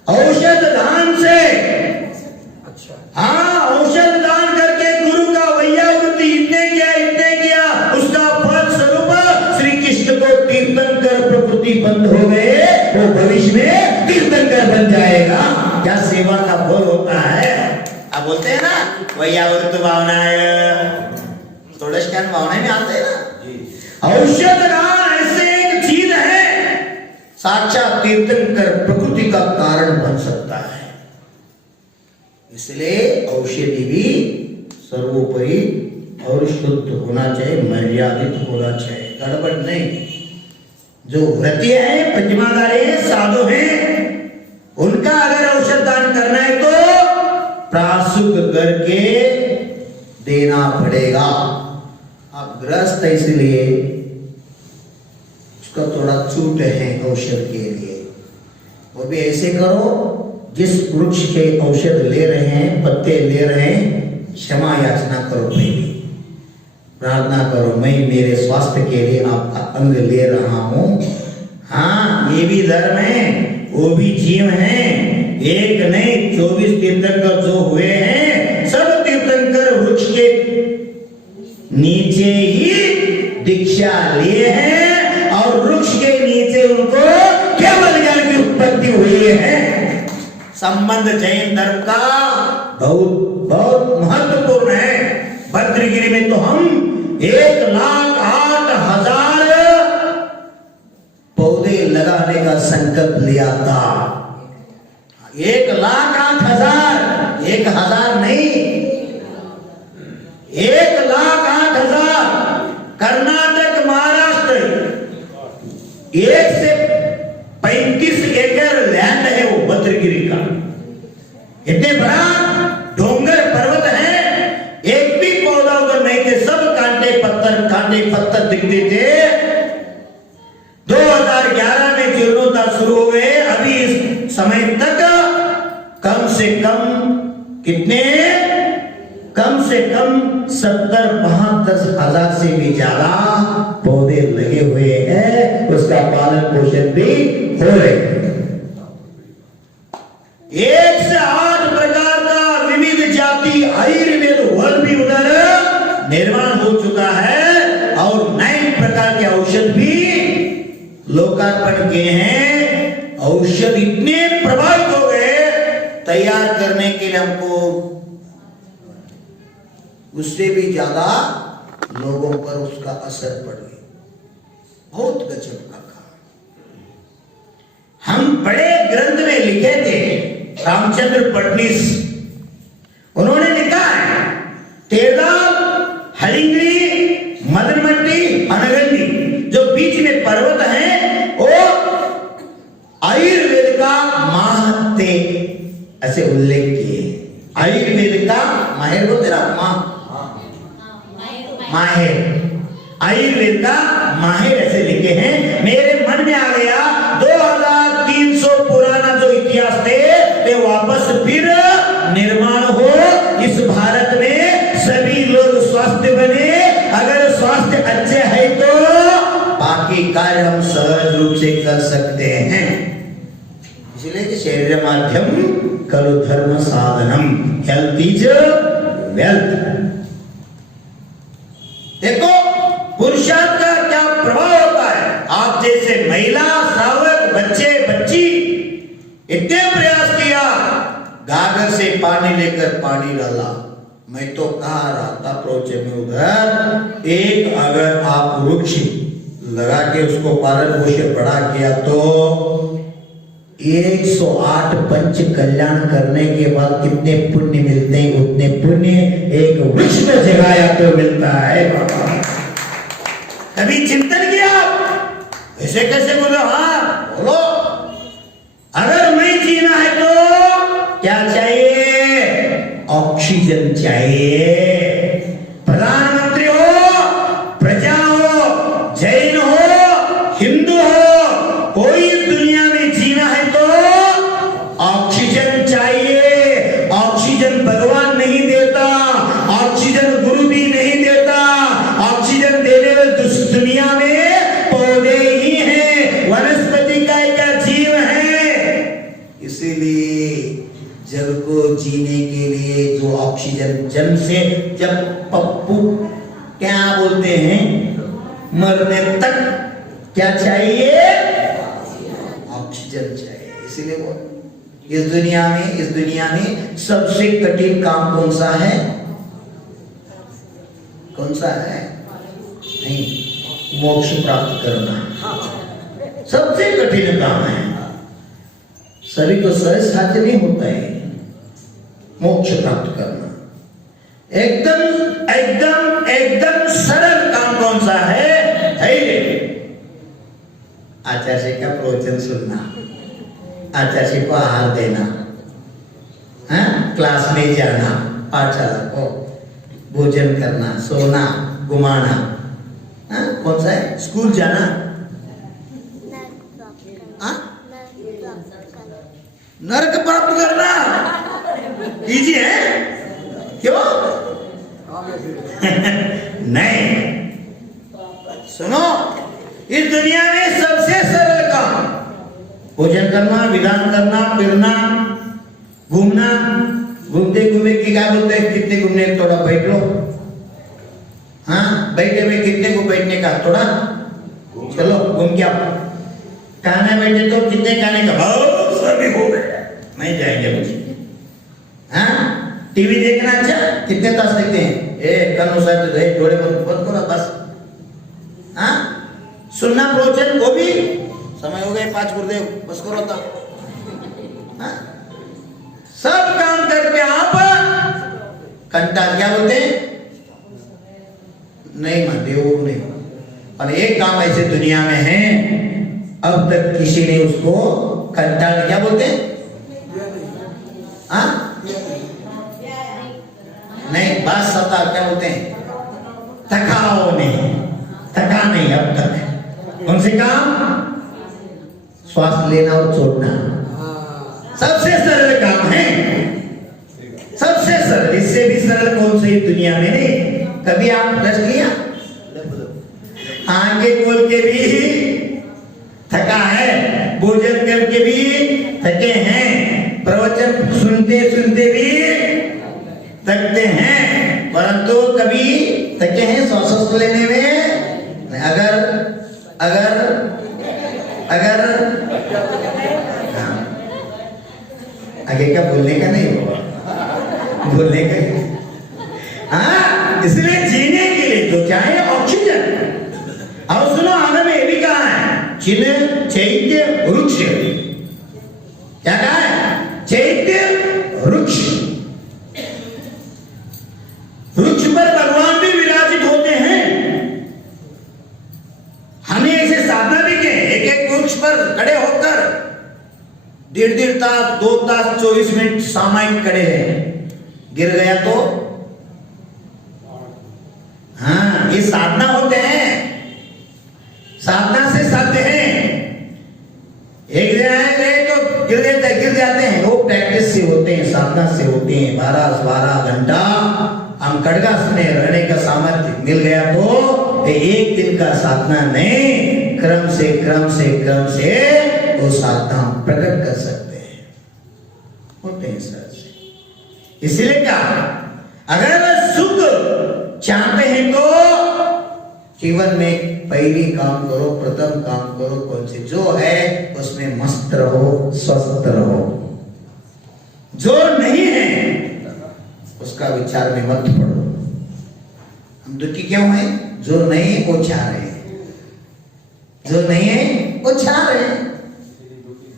औषध दान से। अच्छा, हाँ, औषध दान करके गुरु का वैयावृत्ति इतने किया, उसका फल स्वरूप श्री कृष्ण को तीर्थंकर प्रकृति बंद हो गए, वो भविष्य में तीर्थंकर बन जाएगा। क्या सेवा का फल होता है। आप बोलते हैं ना वैयावृत्त भावना है, थोड़ा स्टैंड भावना में आते हैं ना। औषध दान ऐसे एक चीज है, साक्षात तीर्थंकर प्रकृति का कारण बन सकता है। इसलिए औषधि भी सर्वोपरि और शुद्ध होना चाहिए, मर्यादित होना चाहिए, गड़बड़ नहीं। जो व्रती है, प्रतिमाधारी है, साधु है, उनका अगर औषध दान करना है तो प्राशुद्ध करके देना पड़ेगा। आप गृहस्थ इसलिए उसका थोड़ा छूट है औषध के लिए, वो भी ऐसे करो जिस वृक्ष के औषध ले रहे हैं, पत्ते ले रहे हैं, क्षमा याचना करो, पहले प्रार्थना करो, मैं मेरे स्वास्थ्य के लिए आपका अंग ले रहा हूं। हाँ, ये भी धर्म है, वो भी जीव है, एक नहीं 24 तीर्थंकर जो हुए हैं, सब तीर्थंकर वृक्ष के नीचे ही दीक्षा लिए हैं और वृक्ष के नीचे उनको केवल ज्ञान की उत्पत्ति हुई है। संबंध जैन धर्म का बहुत बहुत महत्वपूर्ण है। भद्रगिरी में तो हम 1,08,000 पौधे लगाने का संकल्प लिया था। 1,08,000, 1,000 नहीं, 1,08,000। कर्नाटक, महाराष्ट्र 1 से 35 एकड़ लैंड है वो भद्रगिरी का। इतने बड़ा डोंगर पर्वत है, एक भी पौधा उधर नहीं थे, सब कांटे पत्थर दिखते थे। 2011 में जीर्णोद्धार शुरू हुए, अभी इस समय तक कम से कम 70-72 हजार से भी ज्यादा पौधे लगे हुए हैं, उसका पालन पोषण भी हो रहे हैं। 1 से 8 प्रकार का विविध जाति आयुर्वेद वन भी उधर निर्माण हो चुका है और 9 प्रकार के औषध भी लोकार्पण किए हैं। औषध इतने प्रभावित हो गए, तैयार करने के लिए हमको उससे भी ज्यादा लोगों पर उसका असर पड़ गया। बहुत गजब का काम। हम बड़े ग्रंथ में लिखे थे, रामचंद्र फडणवीस उन्होंने लिखा है, तेरदाल, हरिंगरी, मदनमट्टी, अनगंडी जो बीच में पर्वत है, वो आयुर्वेद का महत्व ऐसे उल्लेख किए। आयुर्वेद का माहिर हो तेरा माहिर, आयुर्वेद का माहिर ऐसे लिखे हैं। मेरे मन में आ गया 2300 पुराना जो इतिहास थे वे वापस फिर निर्माण हो, इस भारत में सभी लोग स्वस्थ बने। अगर स्वास्थ्य अच्छे है तो बाकी कार्य हम सहज रूप से कर सकते हैं। इसलिए कि शरीर माध्यम खलु धर्म साधनम, हेल्थ इज वेल्थ। देखो पुरुषार्थ का क्या प्रभाव होता है। आप जैसे महिला, श्रावक, बच्चे, बच्ची इतने प्रयास किया, गागर से पानी लेकर पानी डाला। मैं तो कहा रहा था प्रोचे में उधर, एक अगर आप वृक्ष लगा के उसको पालन पोषण बड़ा किया तो 108 पंच कल्याण करने के बाद कितने पुण्य मिलते हैं, उतने पुण्य एक वृक्ष में जगाया तो मिलता है बाबा। कभी चिंतन किया ऐसे कैसे बोलो? हाँ बोलो। अगर नहीं जीना है तो क्या चाहिए? ऑक्सीजन चाहिए। प्रधानमंत्री हो, प्रजा हो, जैन हो, हिंदू हो, कोई इस दुनिया में जीना है तो ऑक्सीजन चाहिए। ऑक्सीजन भगवान नहीं देता, ऑक्सीजन गुरु भी नहीं देता, ऑक्सीजन देने वाले दुनिया में पौधे ही हैं, वनस्पति का एक जीव है। इसीलिए जग को जीने के लिए जो ऑक्सीजन जन्म से जब पप्पू क्या बोलते हैं मरने तक क्या चाहिए? ऑक्सीजन चाहिए। इसीलिए वो इस दुनिया में सबसे कठिन काम कौन सा है? कौन सा है? नहीं, मोक्ष प्राप्त करना सबसे कठिन काम है। सभी को सहज साध्य नहीं होता है मोक्ष प्राप्त करना। एकदम एकदम एकदम सरल काम कौन सा है? आचार्य का प्रवचन सुनना, आचार्य को आहार देना, क्लास में जाना, पाठशाला को भोजन करना, सोना, घुमाना, कौन सा है? स्कूल जाना, नरक प्राप्त करना इजी है क्यों? नहीं, सुनो, इस दुनिया में सबसे सरल काम भोजन करना, विधान करना, फिरना, घूमना। घूमते घूमे की क्या बोलते हैं? कितने घूमने? थोड़ा बैठ लो। हाँ, बैठे में कितने को बैठने का? थोड़ा चलो घूम के आओ। खाने बैठे तो कितने खाने का? सभी हो गए, नहीं जाएंगे मुझे। हाँ, टीवी देखना अच्छा, कितने तास देखते हैं? थोड़े बहुत करो बस। हाँ, सुनना प्रवचन वो भी समय हो गए 5 गुरुदेव बस करो तब। हाँ, सब काम करके आप कंटाल क्या बोलते हैं? नहीं मानते वो नहीं। और एक काम ऐसे दुनिया में है अब तक किसी ने उसको कंटाल क्या बोलते हैं? हाँ, नहीं, बात सता क्या बोलते हैं? थकाओ नहीं, थका नहीं अब तक। उनसे काम श्वास लेना और छोड़ना सबसे सरल काम है, सबसे सरल। इससे भी सरल कौन सी दुनिया में नहीं। कभी आप रस लिया? आंखें खोल के भी थका है, भोजन करके भी थके हैं, प्रवचन सुनते सुनते भी थकते हैं, परंतु कभी थके हैं श्वास लेने में? अगर अगर अगर हाँ, आगे क्या बोलने का नहीं होगा, बोलने का। हाँ, इसलिए जीने के लिए जो चाहे ऑक्सीजन। और सुनो, आगे में ये भी कहा है चिन्ह चैत्य वृक्ष। क्या कहा है? चैत्य वृक्ष। वृक्ष पर भगवान भी विराजित होते हैं। हमें ऐसे साधना भी के एक एक वृक्ष पर खड़े होकर 1.5 तास 2 तास 24 मिनट सामायिक खड़े हैं। गिर गया तो हाँ, ये साधना होते हैं, साधना से साध्य हैं। एक दिन आएंगे तो गिर जाते हैं, वो प्रैक्टिस से होते हैं, साधना से होते हैं। 12 घंटा हम खड़गास में रहने का सामर्थ्य मिल गया तो एक दिन का साधना नहीं, क्रम से वो साधना प्रकट कर सकते हैं, होते हैं सर से। इसलिए क्या, अगर सुख चाहते हैं तो जीवन में पहली काम करो, प्रथम काम करो कौन से? जो है उसमें मस्त रहो, स्वस्थ रहो। जो नहीं है उसका विचार में मत पड़ो। हम दुखी क्यों हैं? जो नहीं वो चाह रहे हैं, जो नहीं है वो चाह रहे हैं।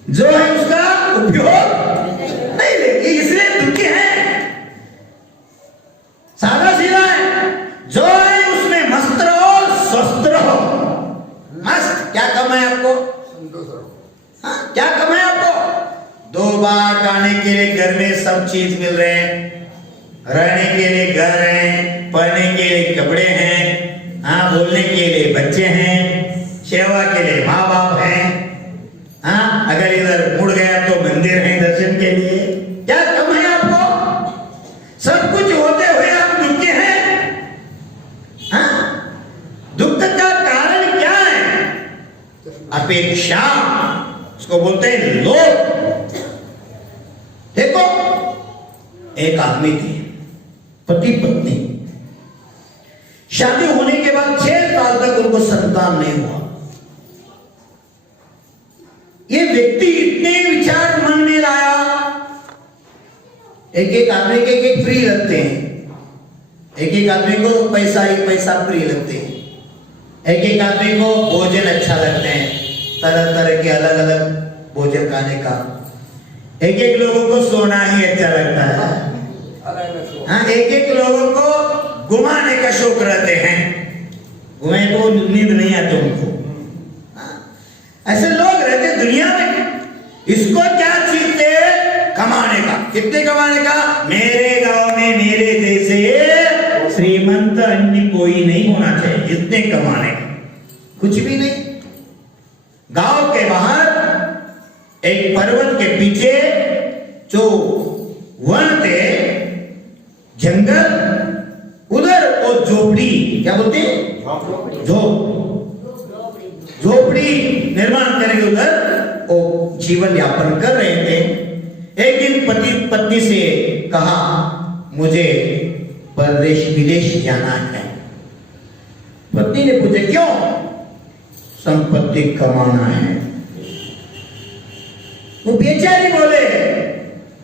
जो है उसका उपयोग नहीं लेगी, इसलिए दुखी है। सादा सीधा है, जो है उसमें मस्त रहो, स्वस्थ रहो। मस्त क्या कम है आपको? हाँ, क्या कम है आपको? 2 बार खाने के लिए घर में सब चीज मिल रहे हैं, रहने के लिए घर है, पहनने के लिए कपड़े हैं, हाँ, बोलने के लिए बच्चे हैं, सेवा के लिए माँ बाप हैं, हाँ, अगर इधर मुड़ गया तो मंदिर है दर्शन के लिए। क्या कम है आपको? सब कुछ होते हुए आप दुखी हैं? हाँ? दुख का कारण क्या है? अपेक्षा, उसको बोलते हैं लोभ। देखो, एक आदमी थे, पति पत्नी, शादी होने के बाद 6 साल तक उनको संतान नहीं हुआ। ये व्यक्ति इतने विचार मन में लाया, एक आदमी के एक प्रिय लगते हैं, एक आदमी को पैसा ही पैसा प्रिय लगते हैं, एक आदमी को भोजन अच्छा लगते हैं, तरह तरह के अलग अलग भोजन खाने का, एक लोगों को सोना ही अच्छा लगता है, हाँ, एक लोगों को घुमाने का शौक रहते हैं, घुमाए तो नींद नहीं आती उनको। ऐसे लोग रहते दुनिया में। इसको क्या चीज थे? कमाने का। कितने कमाने का? मेरे गांव में मेरे जैसे श्रीमंत अन्य कोई नहीं होना चाहिए, इतने कमाने का। कुछ भी नहीं। गांव के बाहर एक पर्वत के पीछे जो वन थे, जंगल, उधर वो झोपड़ी, क्या बोलते हैं? झोपड़ी निर्माण करके उधर वो जीवन यापन कर रहे थे। एक दिन पति पत्नी से कहा, मुझे परदेश विदेश जाना है। पत्नी ने पूछा, क्यों? संपत्ति कमाना है। वो बेचारे बोले,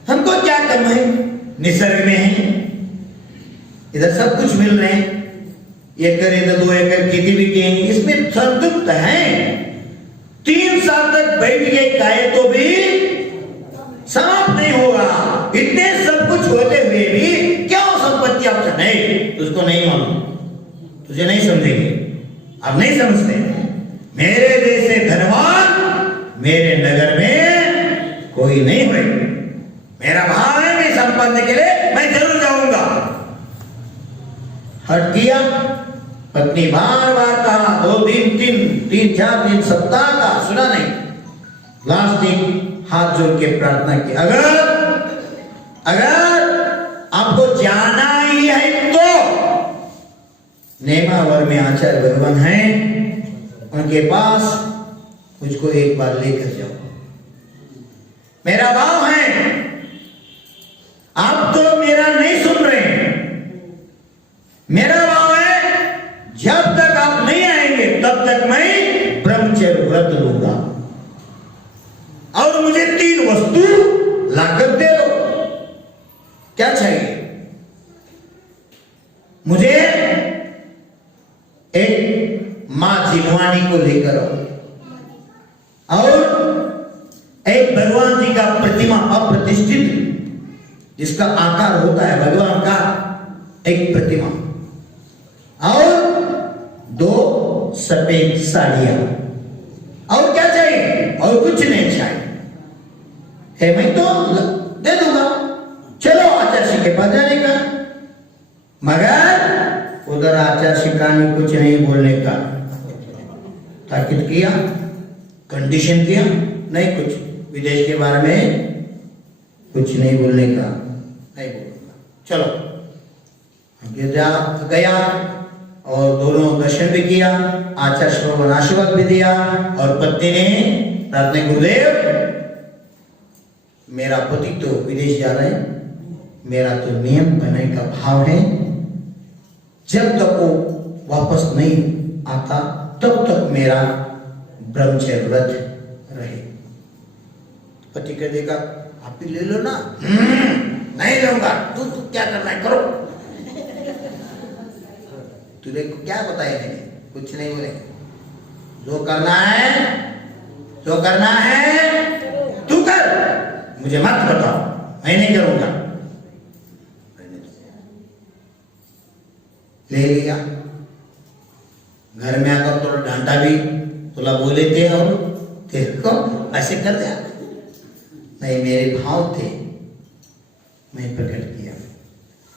हमको क्या कम है? निसर्ग में है, इधर सब कुछ मिल रहे हैं, 1 एकड़ 2 एकड़ खेती भी की, इसमें संतुष्ट है। 3 साल तक बैठ के खाए तो भी समाप्त नहीं होगा। इतने सब कुछ होते हुए भी क्यों संपत्ति आपसे नहीं? तुझको नहीं मालूम, तुझे नहीं समझेंगे, आप नहीं समझते। मेरे जैसे धनवान मेरे नगर में कोई नहीं हुए। मेरा भाव है, मैं संपन्न के लिए मैं जरूर जाऊंगा। हट किया। पत्नी बार बार कहा, 2 दिन 3 4 दिन, सप्ताह का, सुना नहीं। लास्ट दिन हाथ जोड़ के प्रार्थना की, अगर आपको जाना ही है तो नेमावर में आचार्य भगवान हैं, उनके पास मुझको एक बार लेकर जाओ। मेरा भाव है, आप तो मेरा नहीं सुन रहे हैं। मेरा भाव है, जब तक आप नहीं आएंगे तब तक मैं ब्रह्मचर्य व्रत लूंगा, और मुझे 3 वस्तु लाकर दे दो। क्या चाहिए? मुझे एक मां जिनवानी को लेकर आओ, और एक भगवान जी का प्रतिमा अप्रतिष्ठित, जिसका आकार होता है भगवान का, एक प्रतिमा, और 2 सफेद साड़ियां। और क्या चाहिए? और कुछ नहीं चाहिए है, मैं तो दे दूंगा। चलो आचार्य के पास जाने का, मगर उधर आचार्य ने कुछ नहीं बोलने का ताकीद किया, कंडीशन किया, नहीं कुछ विदेश के बारे में कुछ नहीं बोलने का, नहीं बोलूंगा। चलो गया और दोनों दर्शन भी किया, आचार्य को आशीर्वाद भी दिया, और पत्नी ने प्रार्थना, गुरुदेव मेरा पति तो विदेश जा रहे हैं, मेरा तो नियम बनाने का भाव है, जब तक वो वापस नहीं आता तब तक मेरा ब्रह्मचर्य व्रत रहे। पति कह देगा, आप भी ले लो ना। नहीं लूंगा। तू क्या करना है करो। तुझे क्या बताया मैंने? कुछ नहीं बोले। जो करना है मुझे मत बताओ, मैं नहीं करूंगा। ले लिया, घर में आकर तो डांटा भी, तुला बोले थे और तेरे को ऐसे कर दिया। नहीं, मेरे भाव थे, मैं प्रकट किया।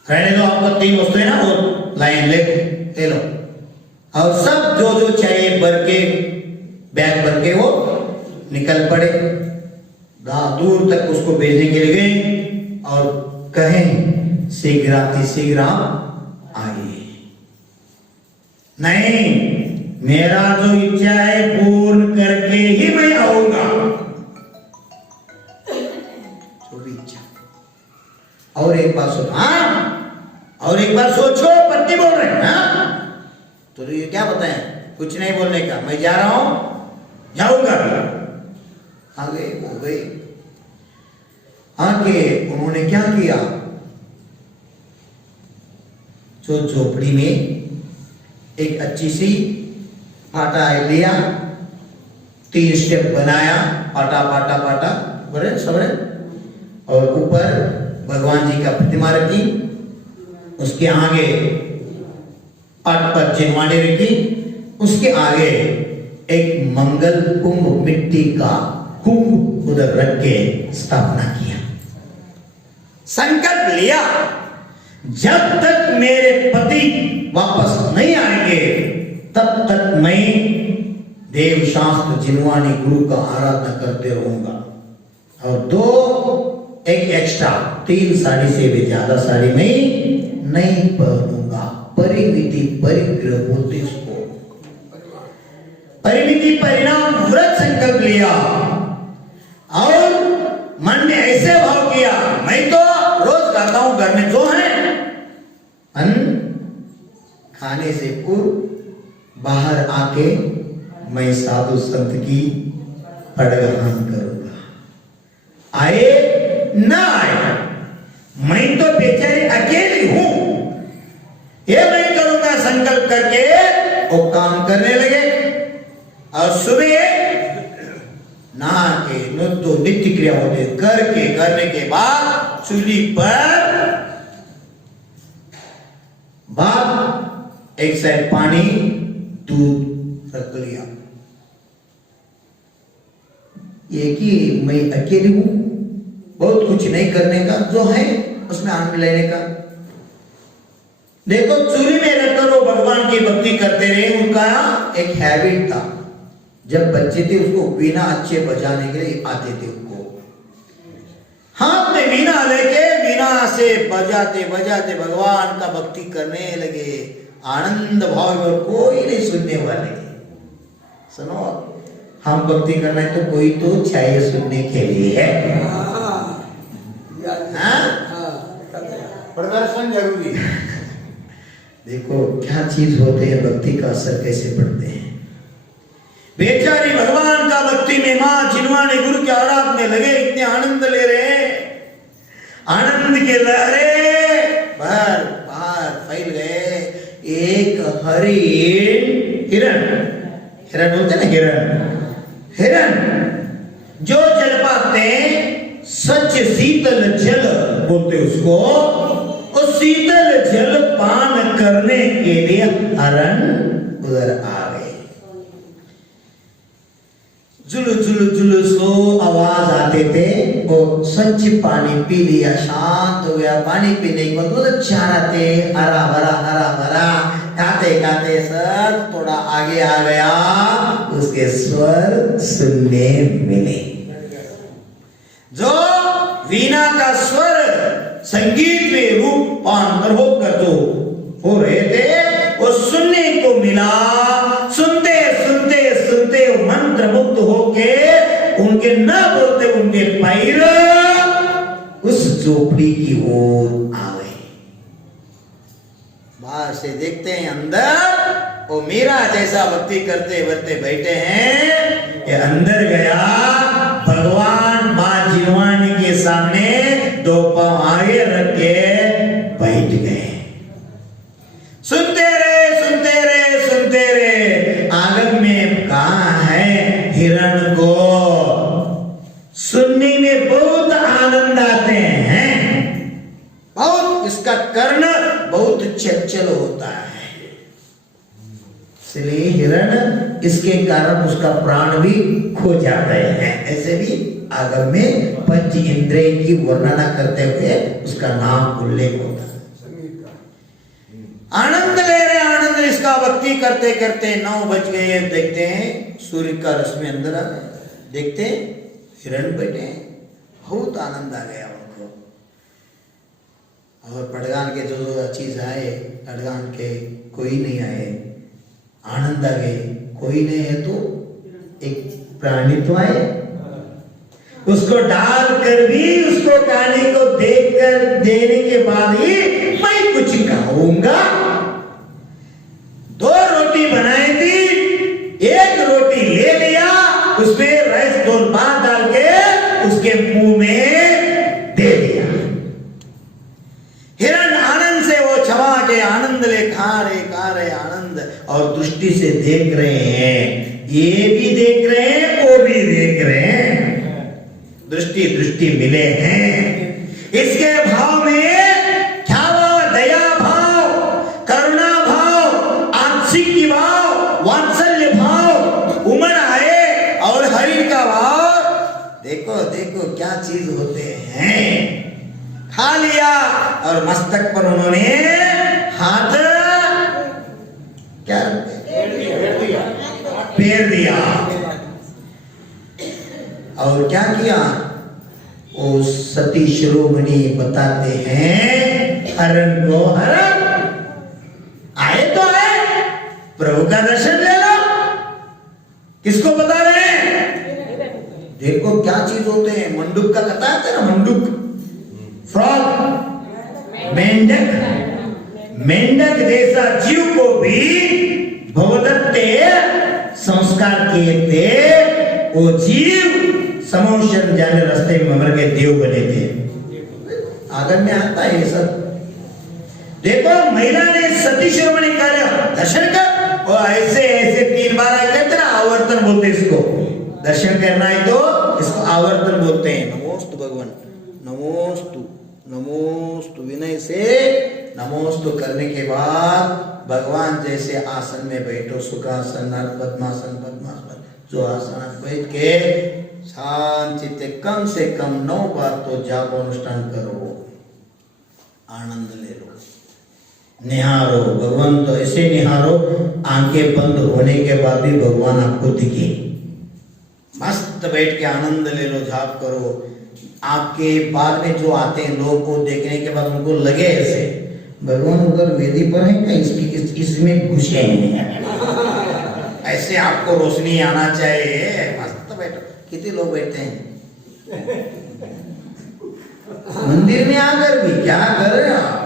रहने दो, आपको 3 वस्तुएं ना, वो लाइन ले लो, और सब जो जो चाहिए भर के, बैग भर के वो निकल पड़े। दूर तक उसको भेजने के लिए गए और कहें शीघ्र आइए। नहीं, मेरा जो इच्छा है पूर्ण करके ही मैं आऊंगा, जो भी इच्छा। और एक बार सोचो, हाँ, और एक बार सोचो, पत्नी बोल रहे हैं, हाँ? तो ये क्या बताएं, कुछ नहीं बोलने का, मैं जा रहा हूं, जाऊंगा। आगे हो गई, आगे उन्होंने क्या किया, जो झोपड़ी में एक अच्छी सी पाटा लिया, 3 स्टेप बनाया, पाटा बड़े सबरे, और ऊपर भगवान जी का प्रतिमा रखी, उसके आगे पाट पर चिनवानी रखी, उसके आगे एक मंगल कुंभ मिट्टी का कुंभ उधर रख के स्थापना किया। संकल्प लिया, जब तक मेरे पति वापस नहीं आएंगे तब तक मैं देव शास्त्र जिनवानी गुरु का आराधना करते रहूंगा। और 2 एक एक्स्ट्रा 3 साड़ी से भी ज्यादा साड़ी में नहीं पहनूंगा। परिमिति परिग्रह बोलते उसको, परिमिति परिणाम व्रत संकल्प लिया और मन में ऐसे भाव किया, मैं तो रोज खाता हूं, घर में जो है अन्न खाने से पूर्व बाहर आके मैं साधु संत की पड़गहान करूंगा, आए ना आए, मैं तो बेचारी अकेली हूं, ये मैं करूंगा संकल्प करके वो काम करने लगे। और सुबह नहा के तो नित्य क्रिया होते करने के बाद चूल्ही पर एक साइड पानी दूध रख लिया। ये कि मैं अकेली हूं, बहुत कुछ नहीं करने का, जो है उसमें आनंद लेने का। देखो, चूल्ही में रहकर वो भगवान की भक्ति करते रहे, उनका एक हैबिट था, जब बच्चे थे उसको वीणा अच्छे बजाने के लिए आते थे, उनको हाथ में वीणा लेके वीणा से बजाते बजाते भगवान का भक्ति करने लगे, आनंद भाव में, और कोई नहीं सुनने वाले। सुनो, हम भक्ति करना है तो कोई तो चाहिए सुनने के लिए है, प्रदर्शन जरूरी है। देखो क्या चीज होते हैं, भक्ति का असर कैसे पड़ते हैं। बेचारी भगवान का भक्ति में मां जिनवानी गुरु के आराधना में लगे, इतने आनंद ले रहे हैं, आनंद के लहरें बाहर फैल गए। एक हिरण बोलते ना, हिरण जो जल पाते सच शीतल जल बोलते उसको, उस शीतल जल पान करने के लिए हरण उधर आ गए। जुलु सो आवाज आते थे, वो स्वच्छ पानी पी लिया, शांत हो गया। पानी पीने के बाद बहुत चारा थे, हरा भरा खाते खाते सब थोड़ा आगे आ गया, उसके स्वर सुनने मिले। जो वीणा का स्वर संगीत में रूपांतर होकर जो हो रहे थे, वो सुनने को मिला। सुनते सुनते सुनते मंत्र मुग्ध होके उनके न बोलते उनके पैर उस झोपड़ी की ओर आ गए। बाहर से देखते हैं, अंदर वो मीरा जैसा भक्ति करते करते बैठे हैं। ये अंदर गया, भगवान मां जिनवानी के सामने 2 पांव आगे रख के बैठ गए। सुनते रहे। आगम में कहा है हिरण को सुनने में बहुत बहुत चंचल होता है, इसलिए हिरण इसके कारण उसका प्राण भी खो जाते हैं। ऐसे भी आगम में पंच इंद्रिय की वर्णना करते हुए उसका नाम उल्लेख होता है। आनंद ले रहे, आनंद, इसका भक्ति करते करते 9 बज गए। देखते हैं सूर्य का रश्मि अंदर आ गया, देखते हिरण बैठे हैं, बहुत आनंद आ गया उनको। और पड़गान के जो चीज आए, पड़गान के कोई नहीं आए, आनंद आ गए। कोई नहीं है तो एक प्राणी तो आए, उसको डाल कर भी उसको खाने को देकर देने के बाद ही मैं कुछ खाऊंगा। 2 रोटी बनाई थी, 1 रोटी ले लिया, उसमें राइस 2 बार डाल के उसके मुंह में दे दिया। हिरण आनंद से वो क्षमा के आनंद ले खा रहे आनंद, और दृष्टि से देख रहे हैं, ये भी देख रहे हैं, वो भी देख रहे हैं, दृष्टि मिले हैं। इसके भाव में क्या भाव? दया भाव, करुणा भाव, आंशिक भाव, वात्सल्य भाव उमड़ आए। और हरि का भाव देखो देखो क्या चीज होते हैं। खा लिया और मस्तक पर उन्होंने हाथ क्या फेर दिया और क्या किया? वो सती शिरोमणि बताते हैं, हरण को हरण आए तो आए, प्रभु का दर्शन ले लो। किसको बता रहे हैं? देखो क्या चीज होते हैं। मंडूक का कथा आता है ना, मंडूक, फ्रॉग, मेंढक जैसा जीव को भी भगवदत्ते संस्कार किए थे। वो जीव समोशन जाने रास्ते में मर के देव बने थे। आगम में आता है ये सब। देखो महिला ने सती शिरोमणि कार्य दर्शन कर, और ऐसे ऐसे 3 बार कहते ना, आवर्तन बोलते इसको। दर्शन करना है तो इसको आवर्तन बोलते हैं। नमोस्तु भगवान, नमोस्तु, नमोस्तु, विनय से नमोस्तु करने के बाद भगवान जैसे आसन में बैठो, सुखासन, पद्मासन, पद्मासन, जो आसन बैठ के शांति कम से कम 9 बार तो जाप अनुष्ठान करो, आनंद ले लो, निहारो भगवान। तो ऐसे निहारो, आंखें बंद होने के बाद भी भगवान आपको दिखे। मस्त बैठ के आनंद ले लो, जाप करो। आपके बाद में जो आते हैं लोग को देखने के बाद उनको लगे ऐसे भगवान उधर वेदी पर है क्या, इसमें घुसे हैं, ऐसे आपको रोशनी आना चाहिए। मस्त बैठो। कितने लोग बैठते हैं मंदिर में आकर भी, क्या कर रहे आप?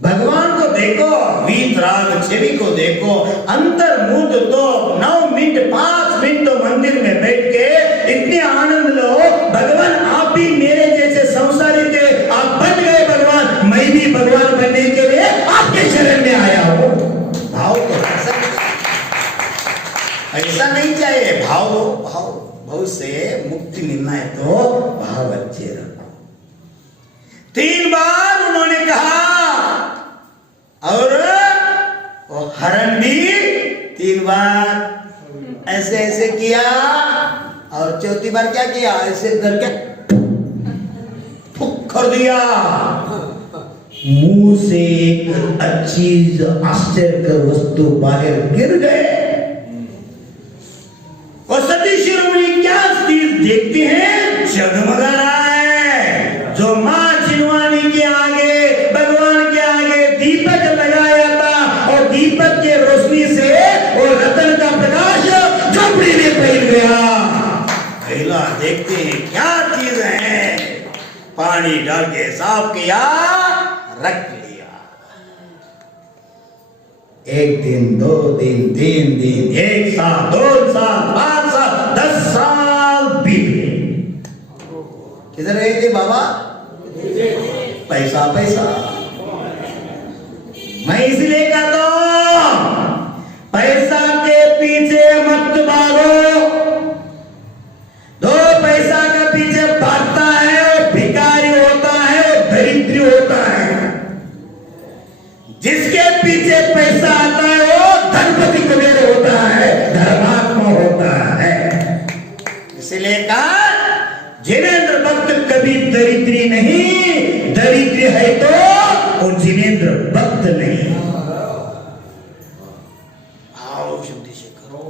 भगवान को देखो, वीतराग छवि को देखो, अंतर्मुख तो 9 मिनट 5 मिनट तो मंदिर में बैठ के इतने आनंद लो। भगवान आप भी मेरे जैसे संसारी थे, आप बन गए भगवान, मैं भी भगवान बनने के लिए आपके शरण में आया हूं। भाव तो ऐसा नहीं चाहिए, भाव भाव से मुक्ति मिलना है तो भाव अच्छे रखो। 3 बार उन्होंने कहा, और वो हरण भी 3 बार ऐसे ऐसे किया, और 4थी बार क्या किया? ऐसे करके फुक कर दिया। मुंह से एक अच्छी आश्चर्य वस्तु बाहर गिर गए। और सती शिरोमणि क्या चीज देखते हैं? जगमगा रहा है। जो माँ चिनवानी के आगे, भगवान के आगे दीपक लगाया था, और दीपक के रोशनी से वो रतन का प्रकाश झोपड़ी में फैल गया। पहला देखते हैं क्या चीज है। पानी डाल के साफ किया, रख लिया। 1 दिन, 2 दिन, 3 दिन, 1 साल, 2 साल, 5 साल, 10 साल बीत गए। किधर गए थे बाबा? पैसा पैसा। मैं इसलिए कहता हूं, पैसा के पीछे मत भागो। 2 पैसा के पीछे भागता है और भिखारी होता है और दरिद्र होता है। पीछे पैसा आता है वो धनपति कुबेर होता है, धर्मात्मा होता है। इसलिए कहा जिनेंद्र भक्त कभी दरिद्री नहीं, दरिद्री है तो वो जिनेंद्र भक्त नहीं। आओ शुद्धि से करो।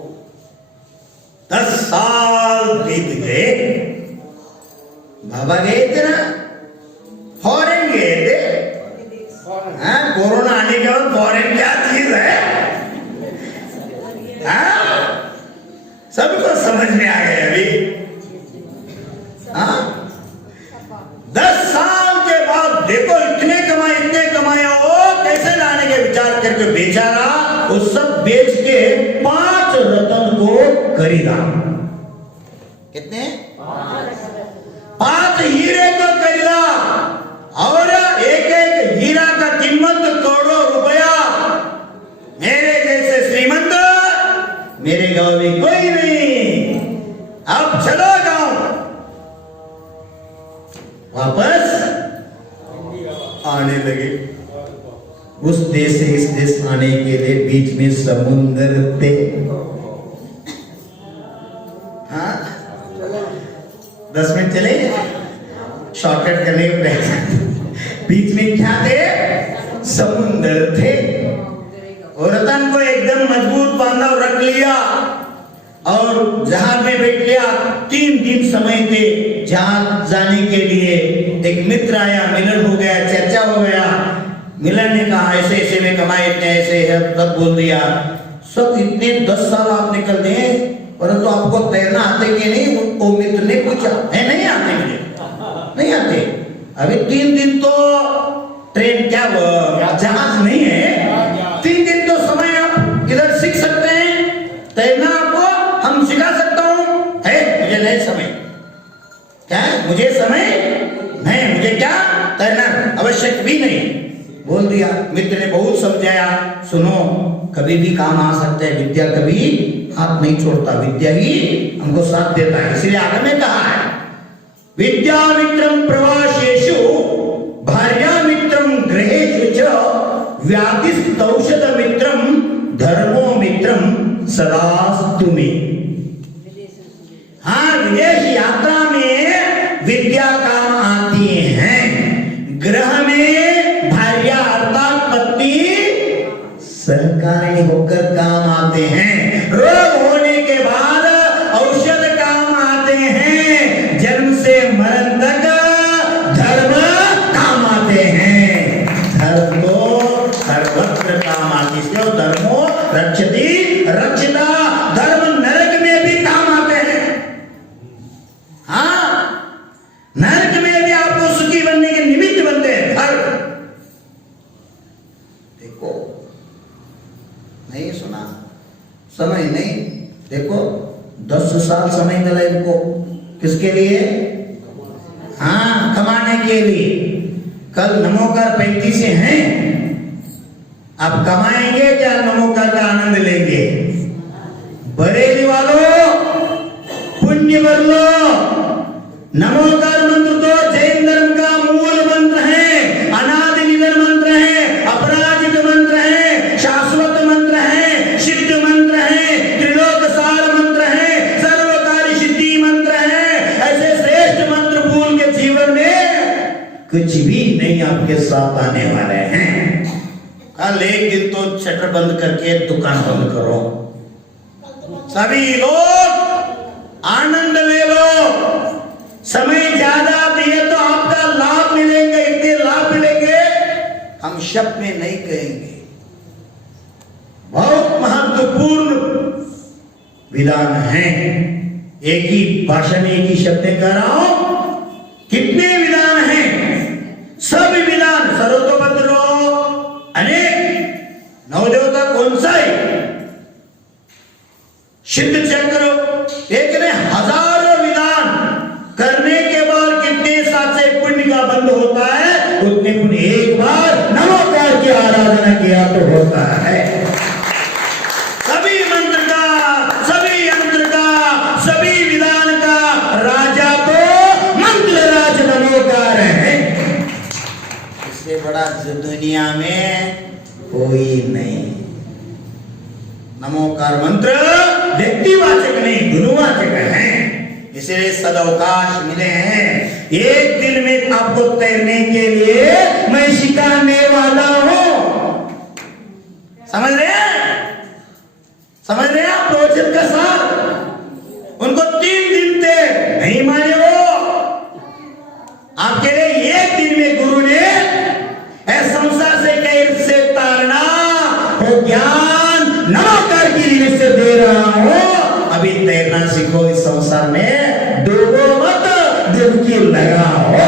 10 साल बीत गए, बाबा गए थे ना, फॉरेन गए थे। कोरोना आने के बाद फॉरेन क्या चीज है, सबको समझ में आ गया अभी। 10 साल के बाद देखो इतने कमाए वो कैसे लाने के विचार करके बेचारा वो सब बेच के 5 रत्न को खरीदा। कितने? 5 हीरे को खरीदा और एक हीरा का कीमत करोड़ों रुपया। मेरे जैसे श्रीमंत मेरे गांव में कोई नहीं। अब चलो गांव वापस आने लगे। उस देश से इस देश आने के लिए बीच में समुद्र थे। हाँ 10 मिनट चले शॉर्टकट करने के प्रयास। बीच में क्या थे? समुद्र थे। और रतन को एकदम मजबूत बांधा और रख लिया और जहाज में बैठ लिया। 3 दिन समय थे जहाज जाने के लिए। एक मित्र आया, मिलन हो गया, चर्चा हो गया। मिलन ने कहा ऐसे ऐसे में कमाए इतने ऐसे है, तब बोल दिया सब इतने 10 साल आप निकल दिए, परंतु आपको तैरना आते कि नहीं? वो मित्र ने पूछा। है नहीं आते, मुझे नहीं आते। अभी 3 दिन तो ट्रेन क्या जहाज नहीं है, 3 दिन तो समय आप इधर सीख सकते हैं तैरना। आपको हम सिखा सकता हूँ। है मुझे नहीं समय। क्या है? मुझे समय नहीं, मुझे क्या तैरना आवश्यक भी नहीं, बोल दिया। मित्र ने बहुत समझाया, सुनो कभी भी काम आ सकता है, विद्या कभी हाथ नहीं छोड़ता, विद्या ही हमको साथ देता है। इसलिए आगे में कहा है विद्या मित्रम प्रवासेषु भार्या मित्रम गृहेषु च व्याधिस्तौषध मित्रम धर्मो मित्रम सदास्तु मे। हाँ विदेश यात्रा में विद्या काम आती है, गृह में भार्या अर्थात पत्नी सहकारी होकर काम आते हैं। रोग होने के बाद औषध काम आते हैं, जन्म से मरण तक धर्म काम आते हैं। धर्म तो सर्वत्र काम आती है। धर्मो रक्षति रक्षिता, धर्म नरक में भी काम आते हैं। हाँ नरक में भी आपको सुखी बनने के निमित्त बनते हैं। धर्म देखो नहीं सुना, समय नहीं। देखो 10 साल समय मिला इनको, किसके लिए? हाँ कमाने के लिए। कल नमोकार 35 से हैं, आप कमाएंगे क्या? नमोकार का आनंद लेंगे। बरेली वालों पुण्य कर लो। नमोकार मंत्र तो जैन धर्म का मूल मंत्र है, अनादि निधन मंत्र है, अपराजित मंत्र है, शाश्वत मंत्र है, सिद्ध मंत्र है, त्रिलोक सार मंत्र है, सर्वकारी सिद्धि मंत्र है। ऐसे श्रेष्ठ मंत्र भूल के जीवन में कुछ भी नहीं आपके साथ आने वाले हैं। कल एक दिन तो शटर बंद करके दुकान बंद करो, सभी लोग आनंद ले लो। समय ज्यादा दिए तो आपका लाभ मिलेंगे, इतने लाभ मिलेंगे हम शब्द में नहीं कहेंगे। बहुत महत्वपूर्ण विधान है। एक ही भाषण एक ही शब्द में कह रहा हूं, कितने विधान हैं? सब विधान सर्वतोपद्रो अनेक नवदेवता कौन सा है? सिद्ध चक्र एक ने हजारों विधान करने के बाद कितने साथ से पुण्य का बंद होता है? उतने पुण्य एक बार नमोकार की आराधना किया तो होता है। सभी मंत्र का, सभी यंत्र का, सभी विधान का राजा तो मंत्र राज नमोकार है। इससे बड़ा दुनिया में कोई नहीं। नमोकार मंत्र व्यक्तिवाचक नहीं गुणवाचक है, इसलिए सदअवकाश मिले हैं। एक दिन में आपको तैरने के लिए मैं सिखाने वाला हूं। समझ रहे हैं? समझ रहे हैं आप प्रवचन का सार? उनको 3 दिन थे, नहीं माने वो। आपके लिए एक दिन में गुरु ने संसार से कैसे से तारना हो ज्ञान नमोकार की रीत से दे रहा हूं। अभी तैरना सीखो इस संसार में, डूबो मत, डुबकी लगाओ।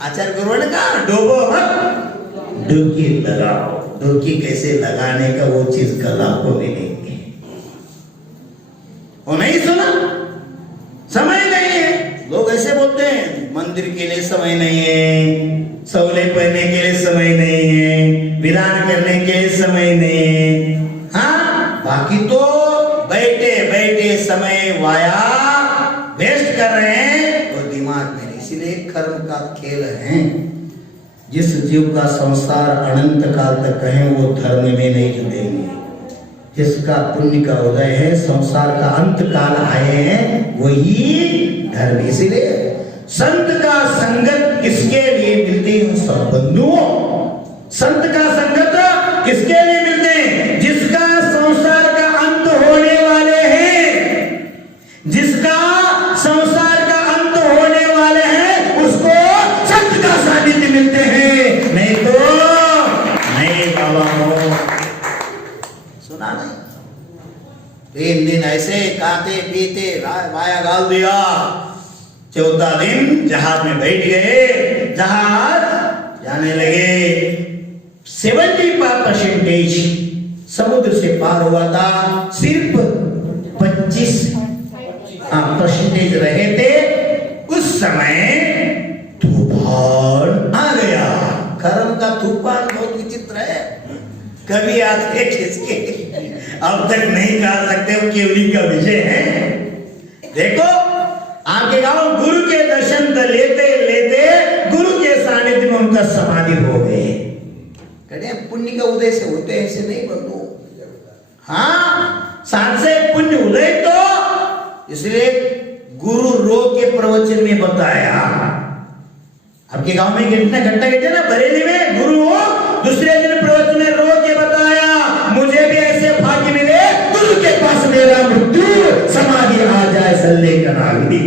आचार्य गुरु ने कहा डूबो मत, डुबकी लगाओ। डुबकी कैसे लगाने का वो चीज कल आपको मिलेंगे। वो नहीं सुना, समय नहीं है। लोग ऐसे बोलते हैं मंदिर के लिए समय नहीं है, सौले पहनने के लिए समय नहीं है, विधान करने के लिए समय नहीं है। हाँ, बाकी तो बैठे बैठे समय वाया वेस्ट कर रहे हैं और दिमाग में। इसीलिए कर्म का खेल है। जिस जीव का संसार अनंत काल तक कहे वो धर्म में नहीं जुड़ेंगे। जिसका पुण्य का उदय है, संसार का अंत काल आए हैं, वही धर्म। इसीलिए संत का संगत किसके लिए मिलती है? सब बंधुओं। संत का संगत किसके लिए मिलते हैं? जिसका संसार का अंत होने वाले हैं, जिसका संसार का अंत होने वाले हैं, उसको संत का सानिध्य मिलते हैं। नहीं तो नहीं बाबा हो। सुना नहीं? 3 दिन ऐसे खाते पीते वाया गाल दिया। 14 दिन जहाज में बैठ गए, जहाज जाने लगे। 75% समुद्र से पार हुआ था, सिर्फ 25% रहे थे। उस समय तूफान आ गया। कर्म का तूफान बहुत विचित्र है। कभी आते किसके अब तक नहीं कह सकते, वो केवली का विषय है। देखो आपके गांव गुरु के दर्शन लेते लेते गुरु के सानिध्य में उनका समाधि हो गए। कहते पुण्य का उदय से होते ऐसे नहीं बंधु। हाँ, साथ से पुण्य उदय तो इसलिए गुरु रो के प्रवचन में बताया। आपके गांव में कितना घंटा कहते ना बरेली में गुरु हो, दूसरे दिन प्रवचन में रो के बताया मुझे भी ऐसे भाग्य मिले गुरु के पास मेरा मृत्यु समाधि आ जाए सल्ले का नागरी।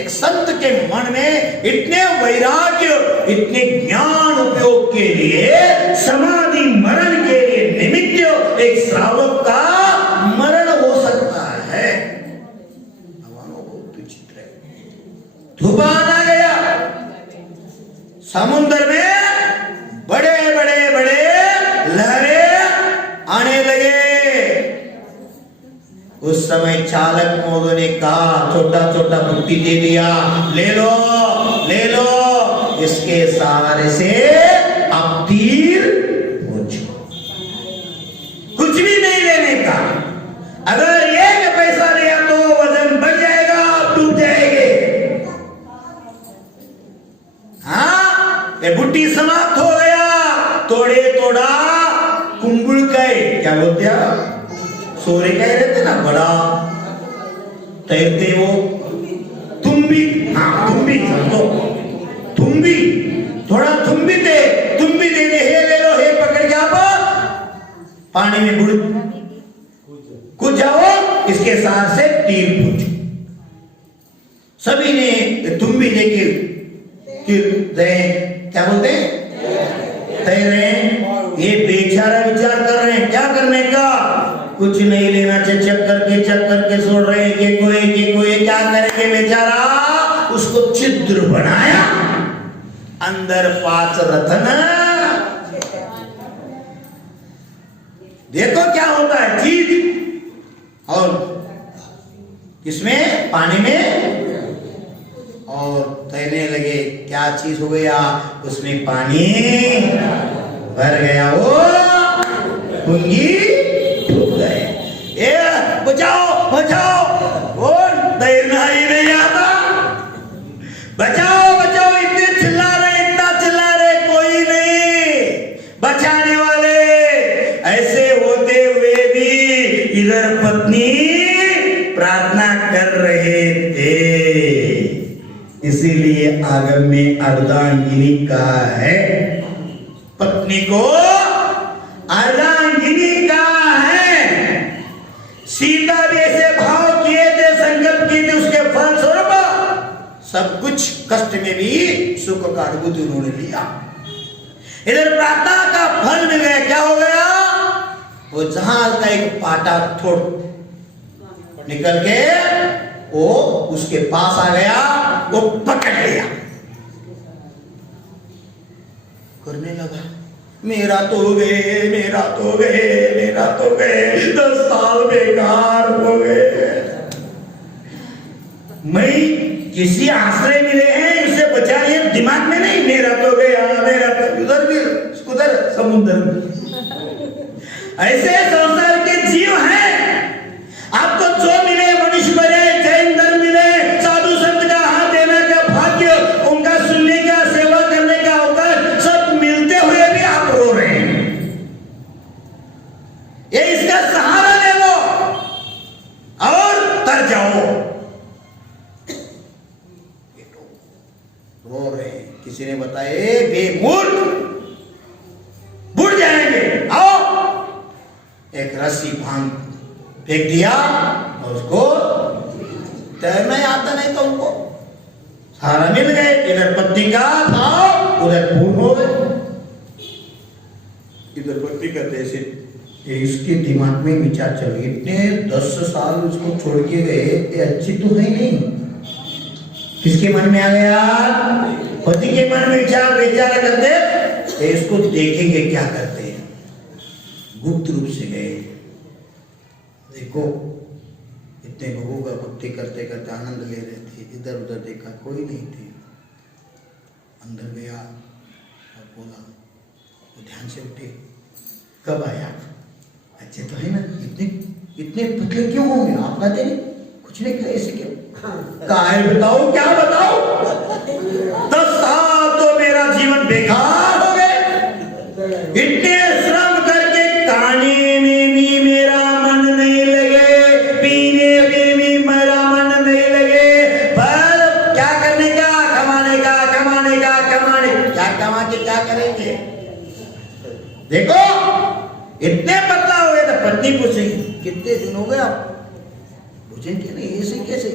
एक संत के मन में इतने वैराग्य, इतने ज्ञान उपयोग के लिए, समाधि मरण के लिए निमित्त एक श्रावक का मरण हो सकता है। बहुत विचित्र है। तूफान आ गया समुद्र में, बड़े बड़े बड़े लहरें आने लगे। उस समय चालक महोदय ने कहा छोटा छोटा बुट्टी दे दिया, ले लो ले लो, इसके सहारे से अब तीर पहुंचो। कुछ भी नहीं लेने का। अगर एक पैसा लिया तो वजन बढ़ जाएगा, आप डूब जाएंगे। हाँ, ये बुट्टी समाप्त हो गया। तोड़े तोड़ा कुंबुल गए, क्या बोलते हैं सोरे कह रहते ना, बड़ा तैरते वो तुम्बी। हाँ, तुम्बी तो तुम्बी, थोड़ा तुम्बी दे दे, हे ले लो, हे पकड़ के आप पानी में बुड़ कूद जाओ, इसके साथ से तीर पूछ। सभी ने तुम्बी लेके क्या बोलते हैं तैरे। ये बेचारा विचार कर रहे हैं क्या करने का, कुछ नहीं लेना, चक करके छोड़ रहे हैं कि कोई क्या करेंगे। बेचारा उसको छिद्र बनाया, अंदर 5 रत्न। देखो क्या होता है चीज। और इसमें पानी में और तैरने लगे। क्या चीज हो गया, उसमें पानी भर गया, वो पुंगी डूब गए। ए बचाओ बचाओ, वो तैरना ही नहीं आता। बचाओ बचाओ, इतना चिल्ला रहे, कोई नहीं बचाने वाला। आगम में अर्धांगिनी कहा है, पत्नी को अर्धांगिनी कहा है। सीता भी ऐसे भाव किए थे, संकल्प किए थे, उसके फल स्वरूप सब कुछ कष्ट में भी सुख का अनुभूति उन्होंने लिया। इधर प्रार्थना का फल मिल गया। क्या हो गया? वो जहाज का एक पाटा थोड़ निकल के वो उसके पास आ गया, वो पकड़ लिया, करने लगा, मेरा तो गए, मेरा तो गए, मेरा तो गए, 10 साल बेकार हो गए। मैं किसी आश्रय मिले हैं, उससे बचा लिया, दिमाग में नहीं, मेरा तो गया, मेरा तो उधर भी उधर समुद्र में। ऐसे संसार के जीव हैं। आपको जो मिले, मनुष्य मिले, जैन धर्म मिले, साधु संत का हाथ देने का भाग्य, उनका सुनने का, सेवा करने का अवसर, सब मिलते हुए भी आप रो रहे हैं। ये इसका सहारा ले लो और तर जाओ। रो रहे हैं। किसी ने बताया बेमूर्ख, बुड़ जाएंगे, आओ। एक रस्सी भांग फेंक दिया और उसको तैरना ही आता नहीं तो उनको सहारा मिल गए। इधर पत्नी का भाव, उधर पूर्ण हो गए। इधर पत्नी का ऐसे इसके दिमाग में विचार चल गए, इतने 10 साल उसको छोड़ के गए, ये अच्छी तो है नहीं। किसके मन में आ गया? पति के मन में विचार करते, इसको देखेंगे क्या करते हैं। गुप्त रूप से गए, देखो इतने लोगों का भक्ति करते करते आनंद ले रहे थे, इधर उधर देखा कोई नहीं थे। अंदर गया और बोला, वो ध्यान से उठे, कब आया? अच्छे तो है ना, इतने पतले क्यों होंगे? आप कहते नहीं कुछ नहीं कहे, ऐसे क्यों? काहे बताओ, क्या बताओ? 10 साल तो मेरा जीवन बेकार हो गए। इतने श्रम करके खाने में भी मेरा मन नहीं लगे, पीने में भी मेरा मन नहीं लगे, पर क्या करने का? कमाने का, कमाने का, कमाने। क्या कमा के क्या करेंगे? देखो इतने पतला हो गए। तो पत्नी पूछेगी, कितने दिन हो गए आप भोजन के नहीं? ऐसे कैसे?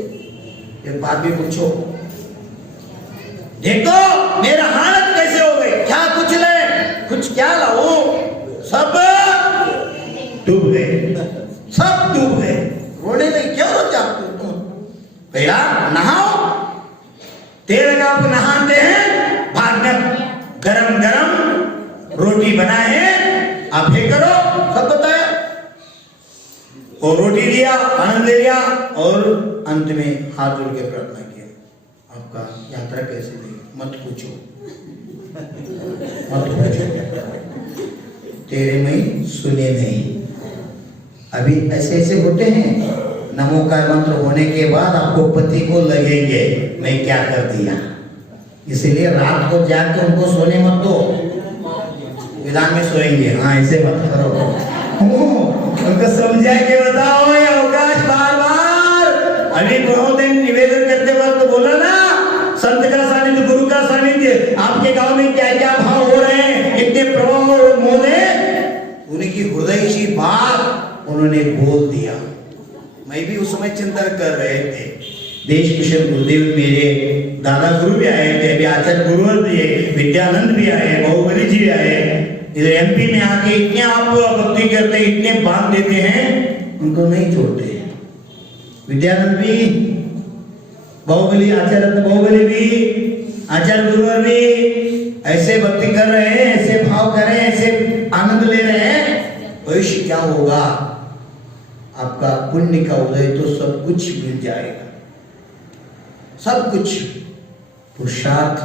एक बात भी पूछो, देखो मेरा हालत कैसे हो गई, क्या कुछ ले, कुछ क्या लाओ, सब डूब गए, सब डूब गए। रोने नहीं, क्यों रोते आप? भैया नहाओ, तेल का आप नहाते हैं, बाद में गरम गरम रोटी बनाए हैं, आप ये करो, सब बताया। और रोटी दिया, आनंद ले लिया, और अंत में हाथ जोड़ के प्रार्थना किया, आपका यात्रा कैसे गई? मत पूछो, मत पूछो, तेरे में सुने नहीं। अभी ऐसे ऐसे होते हैं, नमोकार मंत्र होने के बाद आपको पति को लगेंगे मैं क्या कर दिया। इसीलिए रात को जाग के उनको सोने मत दो, विधान में सोएंगे। हाँ ऐसे मत करो, उनको समझा के बताओ ये अवकाश बार बार। अभी बहुत दिन निवेदन करते वक्त तो बोला ना, संत का सानिध्य, गुरु का सानिध्य, आपके गांव में क्या क्या भाव हो रहे हैं, इतने प्रभाव और मोने, उनकी हृदय की बात उन्होंने बोल दिया। मैं भी उस समय चिंतन कर रहे थे। देश किशन गुरुदेव मेरे दादा गुरु भी आए थे, अभी आचार्य गुरुवर भी, विद्यानंद भी आए, बाहुबली जी भी आए। इधर एमपी में आके इतने आप भक्ति करते, इतने बांध देते हैं, उनको नहीं छोड़ते। विद्यानंद भी, बाहुबली, आचार्य बाहुबली भी, आचार्य गुरुवर भी ऐसे भक्ति कर रहे हैं, ऐसे भाव कर रहे हैं, ऐसे आनंद ले रहे हैं। भविष्य क्या होगा? आपका पुण्य का उदय तो सब कुछ मिल जाएगा, सब कुछ। पुरुषार्थ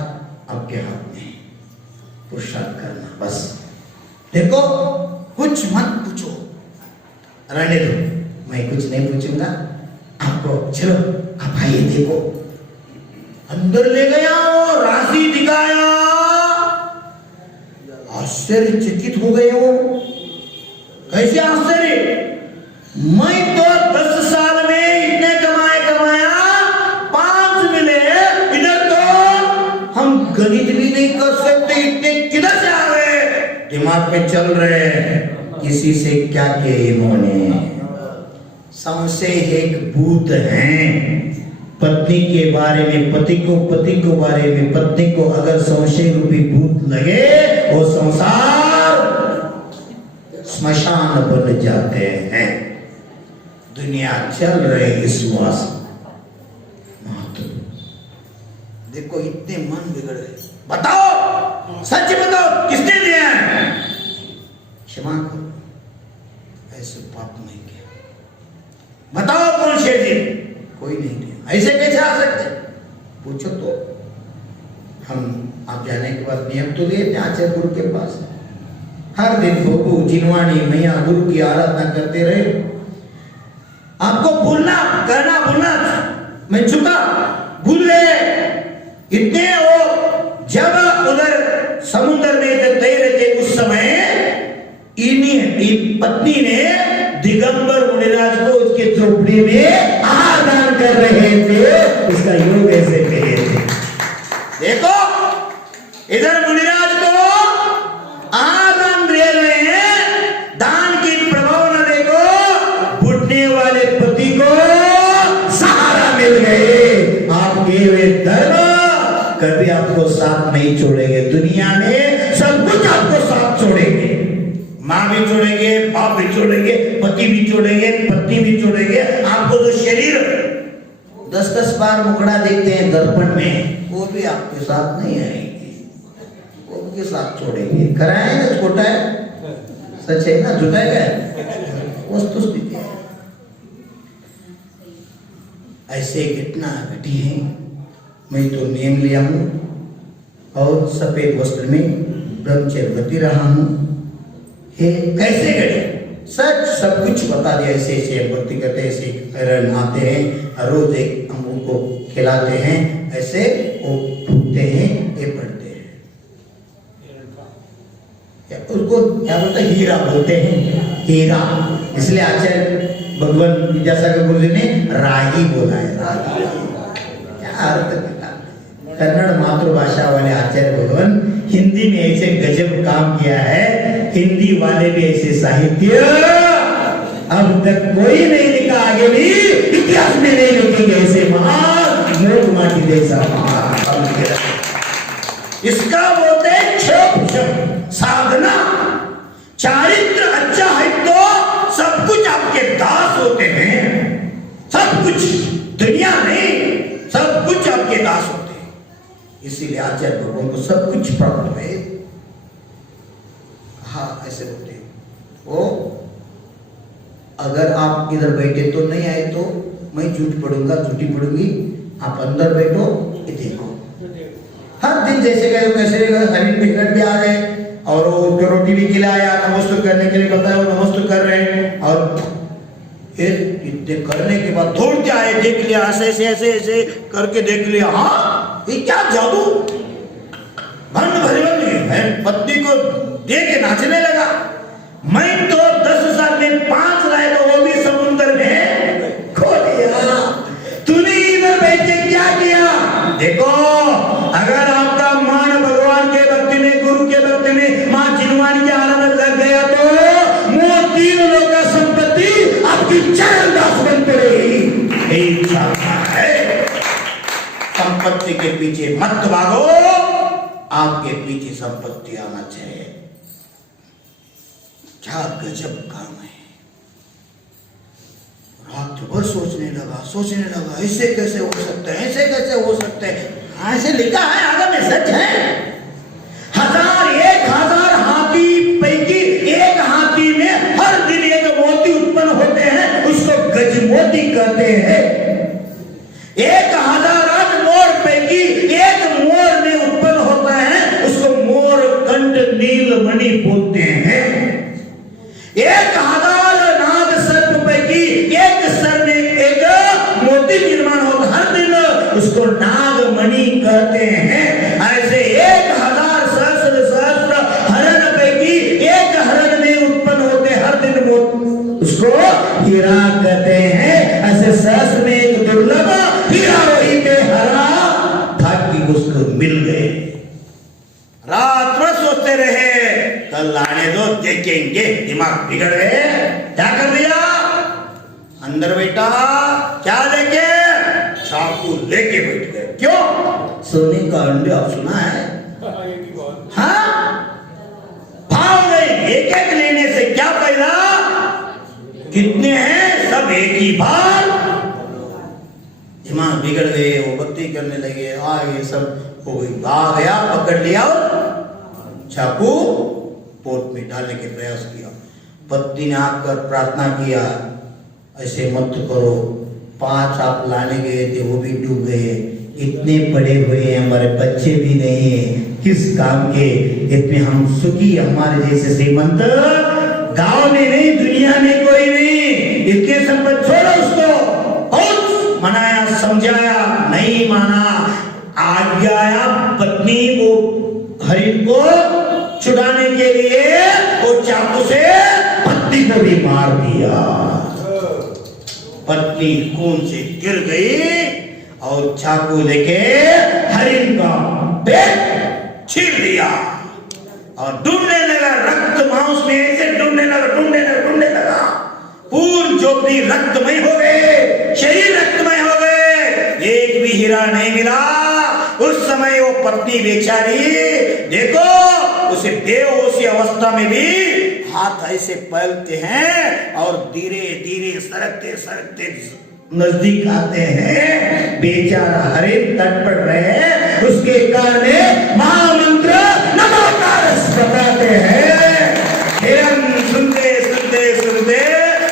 आपके हाथ में, पुरुषार्थ करना बस। देखो कुछ मत पूछो, रहने दो, मैं कुछ नहीं पूछूंगा आपको, चलो आप आइए देखो। अंदर ले गया, राशि दिखाया, आश्चर्यचकित हो गए वो। कैसे आश्चर्य? मैं तो 10 साल में इतने कमाया, 5 मिले, इधर तो दिमाग में चल रहे हैं किसी से क्या के इन्होंने संशय एक भूत हैं। पत्नी के बारे में पति को बारे में पत्नी को अगर संशय रूपी भूत लगे वो संसार स्मशान बन जाते हैं। दुनिया चल रही विश्वास मात्र। देखो इतने मन बिगड़ गए। बताओ सच बताओ किसने दिया है? क्षमा करो, ऐसे पाप नहीं किया। बताओ कौन से दिन? कोई नहीं दिया। ऐसे कैसे आ सकते? पूछो तो। हम आप जाने के बाद नियम तो लिए थे आचार्य गुरु के पास। हर दिन प्रभु जिनवाणी मैया गुरु की आराधना करते रहे। आपको भूलना करना भूलना मैं चुका भूल गए इतने। वो जब उधर समुद्र में तैर रहे थे उस समय इन्हीं पत्नी ने दिगंबर मुनिराज को उसके झोपड़ी में आहार दान कर रहे थे। उसका योग ऐसे कहे थे। देखो इधर मुनिराज को आहार दान दे रहे हैं, दान की प्रभाव न देखो बुढ़ने वाले पति को सहारा मिल गए। आपके वे धर्म कभी आपको साथ नहीं छोड़ेंगे। दुनिया में सब कुछ आपको साथ छोड़ेंगे। माँ भी छोड़ेंगे, बाप भी छोड़ेंगे, पति भी छोड़ेंगे, पत्नी भी छोड़ेंगे। आपको तो शरीर 10-10 बार मुखड़ा देखते हैं दर्पण में, वो भी आपके साथ नहीं आएंगे, वो भी साथ छोड़ेंगे। कराए ना छोटा है, सच है ना, झूठा है वस्तुस्थिति है। ऐसे घटना घटी है। मैं तो नियम लिया हूँ और सफेद वस्त्र में ब्रह्मचर्यवती रहा हूँ। कैसे गए? सच सब कुछ बता दिया। ऐसे ऐसे भक्ति करते, ऐसे हिरण आते हैं, रोज एक हम उनको खिलाते हैं, ऐसे वो फूकते हैं, ये पढ़ते हैं। उसको क्या बोलते हैं? हीरा बोलते हैं, हीरा। इसलिए आचार्य भगवान विद्यासागर गुरु जी ने राही बोला है। राही क्या अर्थ करता? कन्नड़ मातृभाषा वाले आचार्य भगवान हिंदी में ऐसे गजब काम किया है। हिंदी वाले भी ऐसे साहित्य अब तक कोई नहीं लिखा, आगे भी इतिहास में नहीं लिखेंगे ऐसे महान मोट माटी जैसा महान। इसका बोलते हैं क्षोभ साधना। चारित्र अच्छा है तो सब कुछ आपके दास होते हैं। सब कुछ, दुनिया नहीं, सब कुछ आपके दास होते हैं। इसीलिए आचार्य भगवान को सब कुछ प्राप्त है। हाँ ऐसे होते हैं वो। अगर आप इधर बैठे तो नहीं आए तो मैं झूठ पढ़ूंगा, झूठी पढ़ूंगी। आप अंदर बैठो, ये देखो हर दिन जैसे गए कैसे हरिन टिकट भी आ गए और वो रोटी भी खिलाया, नमस्ते करने के लिए बताया, वो नमस्ते कर रहे हैं। और इतने करने के बाद दौड़ के आए, देख लिया ऐसे ऐसे ऐसे ऐसे करके देख लिया। हाँ ये क्या जादू, भन भरी पत्नी को दे के नाचने लगा। मैं तो 10 साल में 5 लाए तो वो भी समुद्र में खो दिया। तूने इधर बैठ के क्या किया? देखो अगर आपका मान भगवान के भक्ति में, गुरु के भक्ति में, माँ जिनवानी के आराधना लग गया तो वो 3 लोगों का संपत्ति आपकी चरण दास बन पड़ेगी। है संपत्ति के पीछे मत भागो, आपके पीछे संपत्ति आना चाहिए। क्या गजब काम है। रात भर सोचने लगा ऐसे कैसे हो सकता है, ऐसे कैसे हो सकता है। ऐसे लिखा है आगे में, सच है। 1000 हाथी पैकी एक हाथी में हर दिन एक मोती उत्पन्न होते हैं, उसको गजमोती कहते हैं। 1000 मोर पैकी एक मोर में उत्पन्न होता है, उसको मोर कंठ नीलमणि बोलते हैं। 1000 नाग सर्प पैकी एक सर में एक मोती निर्माण होता, हर दिन उसको नागमणि कहते हैं। ऐसे 1000 सहस्त्र हरण पैकी एक हरण में उत्पन्न होते, हर दिन उसको हीरा कहते हैं। ऐसे सहस्त्र में एक दुर्लभ हीरा वही पे हरा भाग्य उसको मिल गए। रात भर सोचते रहे, कल लाने फेंकेंगे। दिमाग बिगड़ गए, क्या कर दिया? अंदर बेटा क्या लेके? चाकू लेके बैठ गए। क्यों? सोने का अंडा सुना है? हाँ, भाव गए। एक एक लेने से क्या फायदा? कितने हैं? सब एक ही बार। दिमाग बिगड़ गए, वो बत्ती करने लगे, ये सब हो गई। आ गया, पकड़ लिया और चाकू पोट में डालने के प्रयास किया। पत्नी ने आकर प्रार्थना किया, ऐसे मत करो, 5 आप लाने गए थे वो भी डूब गए, इतने पड़े हुए हैं, हमारे बच्चे भी नहीं है, किस काम के? इतने हम सुखी, हमारे जैसे श्रीमंत गांव में नहीं, दुनिया में कोई नहीं। इतने संपत्ति छोड़ो उसको। बहुत मनाया, समझाया, नहीं माना। आज्ञा पत्नी वो हरिण को छुड़ाने के लिए वो चाकू से पत्नी को भी मार दिया। पत्नी खून से गिर गई और चाकू लेके हरिण का पेट छील दिया और ढूंढने लगा। रक्त मांस में ऐसे ढूंढने लगा। पूर्ण जोपड़ी रक्तमय हो गए, शरीर रक्तमय हो गए, एक भी हीरा नहीं मिला। उस समय वो पत्नी बेचारी, देखो उसे बेहोशी अवस्था में भी हाथ ऐसे फैलते हैं और धीरे धीरे सरकते नजदीक आते हैं। बेचारा हरिण तटपट रहे हैं, उसके कारण महामंत्र नमोकार बताते हैं। हिरण सुनते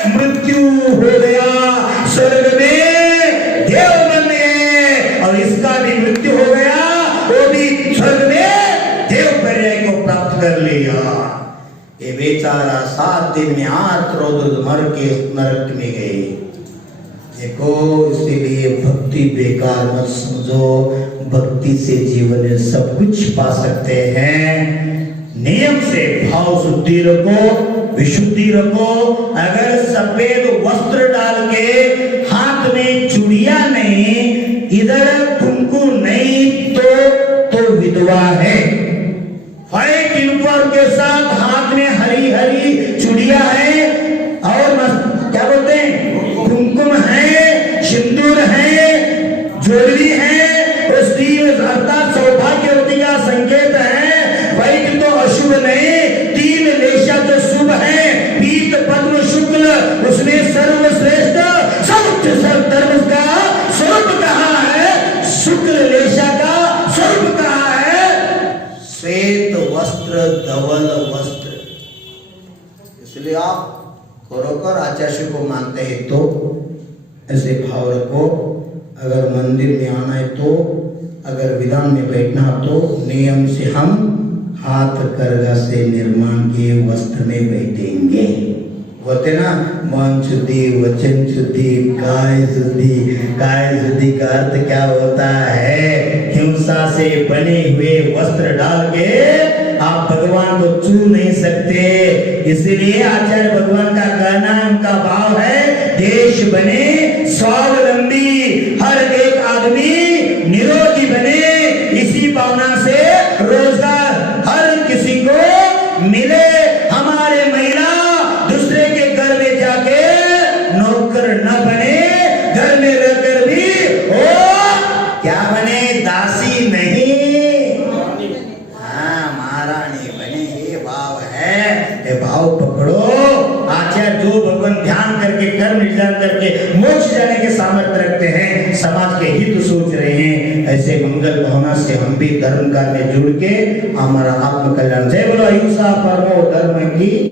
मृत्यु हो गया, स्वर्ग में देव बन गए और इसका भी मृत्यु हो गया, वो भी स्वर्ग में देव पर्याय को प्राप्त कर लिया। ये बेचारा 7 दिन में आर्त मर के नरक में गए। देखो, इसीलिए भक्ति बेकार मत समझो, भक्ति से जीवन में सब कुछ पा सकते हैं। नियम से भाव शुद्धि रखो, विशुद्धि रखो। अगर सफेद वस्त्र डाल के हाथ में चूड़िया नहीं, इधर कुमकुम नहीं तो विधवा है। व्हाइट यूनिफॉर्म के साथ हाथ में हरी हरी चूड़िया है और क्या बोलते हैं, कुमकुम है, सिंदूर है, ज्वेलरी है, उसकी अर्थात सौभाग्यवती का संकेत है। व्हाइट तो अशुभ नहीं, 3 लेशा तो शुभ है। पीत पद्म शुक्ल, उसमें सर्वश्रेष्ठ सर्वोच्च धर्म का स्वरूप कहा है, शुक्ल लेशा का स्वरूप कहा है श्वेत वस्त्र, धवल वस्त्र। इसलिए आप खरोखर आचार्य को मानते हैं तो ऐसे भाव रखो। अगर मंदिर में आना है तो, अगर विधान में बैठना तो नियम से हम हाथ करगा से निर्माण के वस्त्र में बैठेंगे। बोलते ना, मन शुद्धि, वचन शुद्धि, काय शुद्धि। काय शुद्धि का अर्थ क्या होता है? हिंसा से बने हुए वस्त्र डाल के आप भगवान को छू नहीं सकते। इसलिए आचार्य भगवान का कहना, उनका भाव है, देश बने स्वावलंबी, हर एक आदमी निरोगी बने। इसी भावना से रोजगार हर किसी को मिले। हमारे महिला दूसरे के घर में जाके नौकर न बने, घर में रहकर भी ओ क्या बने, दासी नहीं, हाँ महारानी बने। ये भाव है, ये भाव पकड़ो। आचार्य जो भगवान ध्यान करके कर्म निर्धारण करके मोक्ष जाने के सामर्थ्य रखते हैं, समाज के हित सोच रहे हैं, ऐसे मंगल भावना से हम भी धर्म का में जुड़ के हमारा आत्म कल्याण। जय बोलो अहिंसा परमो धर्म की।